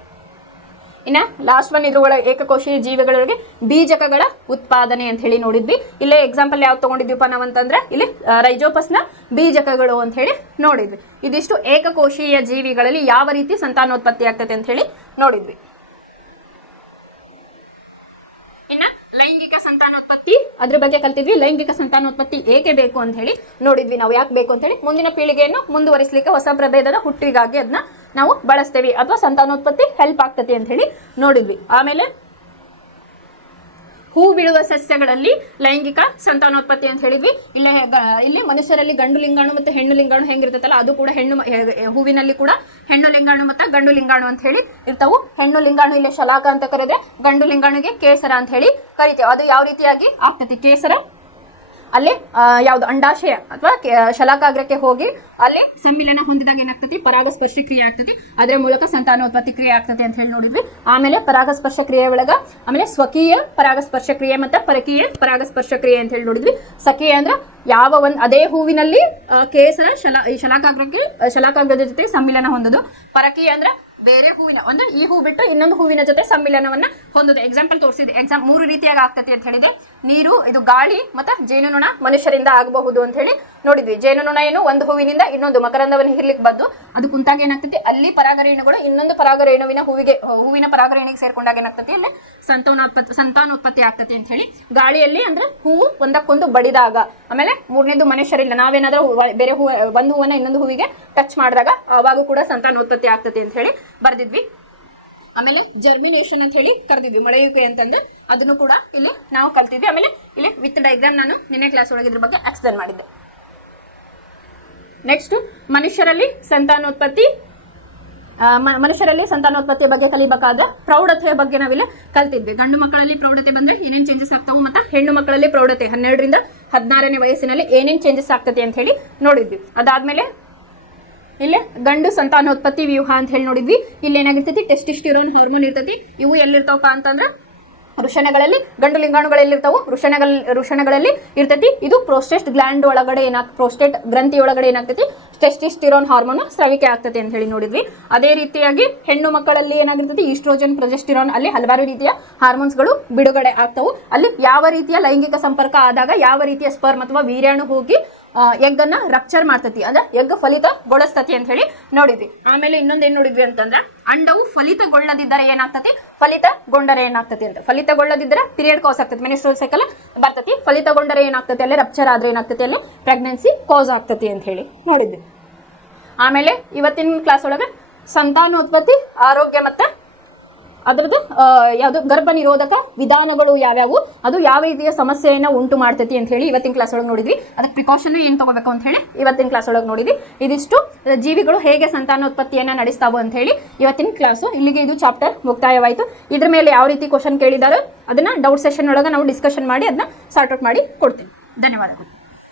ಇನ್ನು ಲಾಸ್ಟ್ ಒನ್ ಇದ್ರೊಳಗೆ ಏಕಕೋಶೀಯ ಜೀವಿಗಳಿಗೆ ಬೀಜಕಗಳ ಉತ್ಪಾದನೆ ಅಂತ ಹೇಳಿ ನೋಡಿದ್ವಿ. ಇಲ್ಲೇ ಎಕ್ಸಾಂಪಲ್ ಯಾವ್ದು ತೊಗೊಂಡಿದ್ವಿಪ್ಪ ನಾವು ಅಂತಂದ್ರೆ ಇಲ್ಲಿ ರೈಜೋಪಸ್ನ ಬೀಜಕಗಳು ಅಂತ ಹೇಳಿ ನೋಡಿದ್ವಿ. ಇದಿಷ್ಟು ಏಕಕೋಶೀಯ ಜೀವಿಗಳಲ್ಲಿ ಯಾವ ರೀತಿ ಸಂತಾನೋತ್ಪತ್ತಿ ಆಗ್ತದೆ ಅಂತ ಹೇಳಿ ನೋಡಿದ್ವಿ. ಇನ್ನು ಲೈಂಗಿಕ ಸಂತಾನೋತ್ಪತ್ತಿ ಅದ್ರ ಬಗ್ಗೆ ಕಲ್ತಿದ್ವಿ. ಲೈಂಗಿಕ ಸಂತಾನೋತ್ಪತ್ತಿ ಏಕೆ ಬೇಕು ಅಂತ ಹೇಳಿ ನೋಡಿದ್ವಿ. ನಾವು ಯಾಕೆ ಬೇಕು ಅಂತ ಹೇಳಿ ಮುಂದಿನ ಪೀಳಿಗೆಯನ್ನು ಮುಂದುವರಿಸಲಿಕ್ಕೆ ಹೊಸ ಪ್ರಭೇದದ ಹುಟ್ಟಿಗಾಗಿ ಅದನ್ನ ನಾವು ಬಳಸ್ತೇವೆ ಅಥವಾ ಸಂತಾನೋತ್ಪತ್ತಿ ಹೆಲ್ಪ್ ಆಗ್ತದೆ ಅಂತ ಹೇಳಿ ನೋಡಿದ್ವಿ. ಆಮೇಲೆ ಹೂ ಬಿಡುವ ಸಸ್ಯಗಳಲ್ಲಿ ಲೈಂಗಿಕ ಸಂತಾನೋತ್ಪತ್ತಿ ಅಂತ ಹೇಳಿದ್ವಿ. ಇಲ್ಲಿ ಮನುಷ್ಯರಲ್ಲಿ ಗಂಡು ಲಿಂಗಾಣು ಮತ್ತು ಹೆಣ್ಣು ಲಿಂಗಾಣು ಹೆಂಗಿರ್ತೈತಲ್ಲ ಅದು ಕೂಡ ಹೂವಿನಲ್ಲಿ ಕೂಡ ಹೆಣ್ಣು ಲಿಂಗಾಣು ಮತ್ತು ಗಂಡು ಲಿಂಗಾಣು ಅಂತ ಹೇಳಿ ಇರ್ತಾವು. ಹೆಣ್ಣು ಲಿಂಗಾಣು ಇಲ್ಲಿ ಶಲಾಕ ಅಂತ ಕರೆದ್ರೆ, ಗಂಡು ಲಿಂಗಾಣುಗೆ ಕೇಸರ ಅಂತ ಹೇಳಿ ಕರಿತೇವೆ. ಅದು ಯಾವ ರೀತಿಯಾಗಿ ಆಗ್ತೈತಿ? ಕೇಸರ ಅಲ್ಲಿ ಯಾವ್ದು ಅಂಡಾಶಯ ಅಥವಾ ಶಲಾಕಾಗ್ರಕ್ಕೆ ಹೋಗಿ ಅಲ್ಲಿ ಸಮ್ಮಿಲನ ಹೊಂದಿದಾಗ ಏನಾಗ್ತತಿ? ಪರಾಗಸ್ಪರ್ಶ ಕ್ರಿಯೆ ಆಗ್ತತಿ. ಅದರ ಮೂಲಕ ಸಂತಾನೋತ್ಪತ್ತಿ ಕ್ರಿಯೆ ಆಗ್ತದೆ ಅಂತ ಹೇಳಿ ನೋಡಿದ್ವಿ. ಆಮೇಲೆ ಪರಾಗಸ್ಪರ್ಶ ಕ್ರಿಯೆ ಒಳಗ ಆಮೇಲೆ ಸ್ವಕೀಯ ಪರಾಗಸ್ಪರ್ಶ ಕ್ರಿಯೆ ಮತ್ತು ಪರಕೀಯ ಪರಾಗಸ್ಪರ್ಶ ಕ್ರಿಯೆ ಅಂತ ಹೇಳಿ ನೋಡಿದ್ವಿ. ಸ್ವಕೀಯ ಅಂದ್ರೆ ಯಾವ ಅದೇ ಹೂವಿನಲ್ಲಿ ಕೇಸರ ಶಲಾಕಾಗ್ರದ ಜೊತೆ ಸಮ್ಮಿಲನ ಹೊಂದೋದು. ಪರಕೀಯ ಅಂದ್ರೆ ಬೇರೆ ಹೂವಿನ ಒಂದು ಈ ಹೂ ಬಿಟ್ಟು ಇನ್ನೊಂದು ಹೂವಿನ ಜೊತೆ ಸಮ್ಮಿಲನವನ್ನ ಹೊಂದೋದು. ಎಕ್ಸಾಂಪಲ್ ತೋರಿಸಿದೆ. ಮೂರು ರೀತಿಯಾಗಿ ಆಗ್ತತಿ ಅಂತ ಹೇಳಿದೆ. ನೀರು, ಇದು ಗಾಳಿ ಮತ್ತು ಜೇನುನೊಣ ಮನುಷ್ಯರಿಂದ ಆಗಬಹುದು ಅಂತ ಹೇಳಿ ನೋಡಿದ್ವಿ. ಜೇನುನೊಣ ಏನು ಒಂದು ಹೂವಿನಿಂದ ಇನ್ನೊಂದು ಮಕರಂದವನ್ನು ಹಿರ್ಲಿಕ್ಕೆ ಬಂದು ಅದು ಕುಂತಾಗ ಏನಾಗ್ತತಿ? ಅಲ್ಲಿ ಪರಾಗರೇಣುಗಳು ಇನ್ನೊಂದು ಪರಾಗರೇಣುವಿನ ಹೂವಿನ ಪರಾಗರೇಣಿಗೆ ಸೇರ್ಕೊಂಡಾಗ ಏನಾಗ್ತತಿ? ಅಲ್ಲಿ ಸಂತಾನೋತ್ಪತ್ತಿ ಆಗ್ತತಿ ಅಂತ ಹೇಳಿ. ಗಾಳಿಯಲ್ಲಿ ಅಂದ್ರೆ ಹೂವು ಒಂದಕ್ಕೊಂದು ಬಡಿದಾಗ, ಆಮೇಲೆ ಮೂರನೇದು ಮನುಷ್ಯರಿಲ್ಲ, ನಾವೇನಾದ್ರೂ ಬೇರೆ ಒಂದು ಹೂವನ್ನ ಇನ್ನೊಂದು ಹೂವಿಗೆ ಟಚ್ ಮಾಡಿದಾಗ ಅವಾಗ ಕೂಡ ಸಂತಾನೋತ್ಪತ್ತಿ ಆಗ್ತತಿ ಅಂತ ಹೇಳಿ ಬರ್ದಿದ್ವಿ. ಆಮೇಲೆ ಜರ್ಮಿನೇಷನ್ ಅಂತ ಹೇಳಿ ಕರೆದಿದ್ವಿ, ಮೊಳೆಯುವಿಕೆ ಅಂತಂದ್ರೆ ಅದನ್ನು ಕೂಡ ಇಲ್ಲಿ ನಾವು ಕಲ್ತಿದ್ವಿ. ಆಮೇಲೆ ಇಲ್ಲಿ ವಿತ್ ಡೈಗ್ರಾಮ್ ನಾನು ನಿನ್ನೆ ಕ್ಲಾಸ್ ಒಳಗೆ ಇದ್ರ ಬಗ್ಗೆ ಎಕ್ಸ್ಪ್ಲೇನ್ ಮಾಡಿದ್ದೆ. ನೆಕ್ಸ್ಟ್ ಮನುಷ್ಯರಲ್ಲಿ ಸಂತಾನೋತ್ಪತ್ತಿಯ ಬಗ್ಗೆ ಕಲಿಬೇಕಾದ್ರೆ ಪ್ರೌಢತೆಯ ಬಗ್ಗೆ ನಾವಿಲ್ಲಿ ಕಲ್ತಿದ್ವಿ. ಗಂಡು ಮಕ್ಕಳಲ್ಲಿ ಪ್ರೌಢತೆ ಬಂದ್ರೆ ಏನೇನು ಚೇಂಜಸ್ ಆಗ್ತಾವು ಮತ್ತು ಹೆಣ್ಣು ಮಕ್ಕಳಲ್ಲಿ ಪ್ರೌಢತೆ 12ರಿಂದ 16ನೇ ವಯಸ್ಸಿನಲ್ಲಿ ಏನೇನು ಚೇಂಜಸ್ ಆಗ್ತದೆ ಅಂತ ಹೇಳಿ ನೋಡಿದ್ವಿ. ಅದಾದ್ಮೇಲೆ ಇಲ್ಲಿ ಗಂಡು ಸಂತಾನೋತ್ಪತ್ತಿ ವ್ಯೂಹ ಅಂತ ಹೇಳಿ ನೋಡಿದ್ವಿ. ಇಲ್ಲಿ ಏನಾಗಿರ್ತೈತಿ? ಟೆಸ್ಟಿಸ್ಟಿರೋನ್ ಹಾರ್ಮೋನ್ ಇರ್ತೈತಿ. ಇವು ಎಲ್ಲಿರ್ತಾವಪ್ಪ ಅಂತಂದ್ರೆ ವೃಷಣಗಳಲ್ಲಿ, ಗಂಡು ಲಿಂಗಾಣುಗಳಲ್ಲಿರ್ತಾವು, ವೃಷಣಗಳಲ್ಲಿ ಇರ್ತೈತಿ. ಇದು ಪ್ರೋಸ್ಟೇಟ್ ಗ್ಲ್ಯಾಂಡ್ ಒಳಗಡೆ ಪ್ರೋಸ್ಟೇಟ್ ಗ್ರಂಥಿ ಒಳಗಡೆ ಏನಾಗ್ತೈತಿ? ಟೆಸ್ಟಿಸ್ಟಿರೋನ್ ಹಾರ್ಮೋನ್ ಸ್ರವಿಕೆ ಆಗ್ತದೆ ಅಂತ ಹೇಳಿ ನೋಡಿದ್ವಿ. ಅದೇ ರೀತಿಯಾಗಿ ಹೆಣ್ಣು ಮಕ್ಕಳಲ್ಲಿ ಏನಾಗಿರ್ತೈತಿ? ಈಸ್ಟ್ರೋಜನ್, ಪ್ರೊಜೆಸ್ಟಿರೋನ್, ಅಲ್ಲಿ ಹಲವಾರು ರೀತಿಯ ಹಾರ್ಮೋನ್ಸ್ಗಳು ಬಿಡುಗಡೆ ಆಗ್ತಾವು. ಅಲ್ಲಿ ಯಾವ ರೀತಿಯ ಲೈಂಗಿಕ ಸಂಪರ್ಕ ಆದಾಗ ಯಾವ ರೀತಿಯ ಸ್ಪರ್ಮ್ ಅಥವಾ ವೀರ್ಯಾಣು ಹೋಗಿ ಎಗ್ಗನ್ನ ರಪ್ಚರ್ ಮಾಡ್ತತಿ, ಅಂದ್ರೆ ಎಗ್ ಫಲಿತಗೊಳಿಸ್ತತಿ ಅಂತ ಹೇಳಿ ನೋಡಿದ್ವಿ. ಆಮೇಲೆ ಇನ್ನೊಂದೇನು ನೋಡಿದ್ವಿ ಅಂತಂದ್ರೆ ಅಂಡವು ಫಲಿತಗೊಳ್ಳದಿದ್ದರೆ ಏನಾಗ್ತತಿ? ಫಲಿತಗೊಂಡರೆ ಏನಾಗ್ತತಿ ಅಂತ. ಫಲಿತಗೊಳ್ಳದಿದ್ದರೆ ಪೀರಿಯಡ್ ಕಾಸ್ ಆಗ್ತತಿ, ಮೆನ್ಸ್ಟ್ರುಯಲ್ ಸೈಕಲ್ ಬರ್ತತಿ. ಫಲಿತಗೊಂಡರೆ ಏನಾಗ್ತತಿ? ಅಲ್ಲಿ ರಪ್ಚರ್ ಆದ್ರೆ ಏನಾಗ್ತತಿ? ಅಲ್ಲಿ ಪ್ರೆಗ್ನೆನ್ಸಿ ಕಾಸ್ ಆಗ್ತತಿ ಅಂತ ಹೇಳಿ ನೋಡಿದ್ವಿ. ಆಮೇಲೆ ಇವತ್ತಿನ ಕ್ಲಾಸ್ ಒಳಗೆ ಸಂತಾನೋತ್ಪತ್ತಿ ಆರೋಗ್ಯ ಮತ್ತು ಅದರದ್ದು ಯಾವುದು ಗರ್ಭ ನಿರೋಧಕ ವಿಧಾನಗಳು ಯಾವ್ಯಾವು, ಅದು ಯಾವ ರೀತಿಯ ಸಮಸ್ಯೆಯನ್ನು ಉಂಟು ಮಾಡ್ತೈತಿ ಅಂತ ಹೇಳಿ ಇವತ್ತಿನ ಕ್ಲಾಸ್ ಒಳಗೆ ನೋಡಿದ್ವಿ. ಅದಕ್ಕೆ ಪ್ರಿಕಾಷನ್ ಏನು ತಗೋಬೇಕು ಅಂತ ಹೇಳಿ ಇವತ್ತಿನ ಕ್ಲಾಸ್ ಒಳಗೆ ನೋಡಿದ್ವಿ. ಇದಿಷ್ಟು ಜೀವಿಗಳು ಹೇಗೆ ಸಂತಾನೋತ್ಪತ್ತಿಯನ್ನು ನಡೆಸ್ತಾವು ಅಂತ ಹೇಳಿ ಇವತ್ತಿನ ಕ್ಲಾಸು. ಇಲ್ಲಿಗೆ ಇದು ಚಾಪ್ಟರ್ ಮುಕ್ತಾಯವಾಯಿತು. ಇದ್ರ ಮೇಲೆ ಯಾವ ರೀತಿ ಕ್ವಶನ್ ಕೇಳಿದಾರೋ ಅದನ್ನ ಡೌಟ್ ಸೆಷನ್ ಒಳಗೆ ನಾವು ಡಿಸ್ಕಷನ್ ಮಾಡಿ ಅದನ್ನ ಸಾರ್ಟ್ ಔಟ್ ಮಾಡಿ ಕೊಡ್ತೀವಿ. ಧನ್ಯವಾದಗಳು.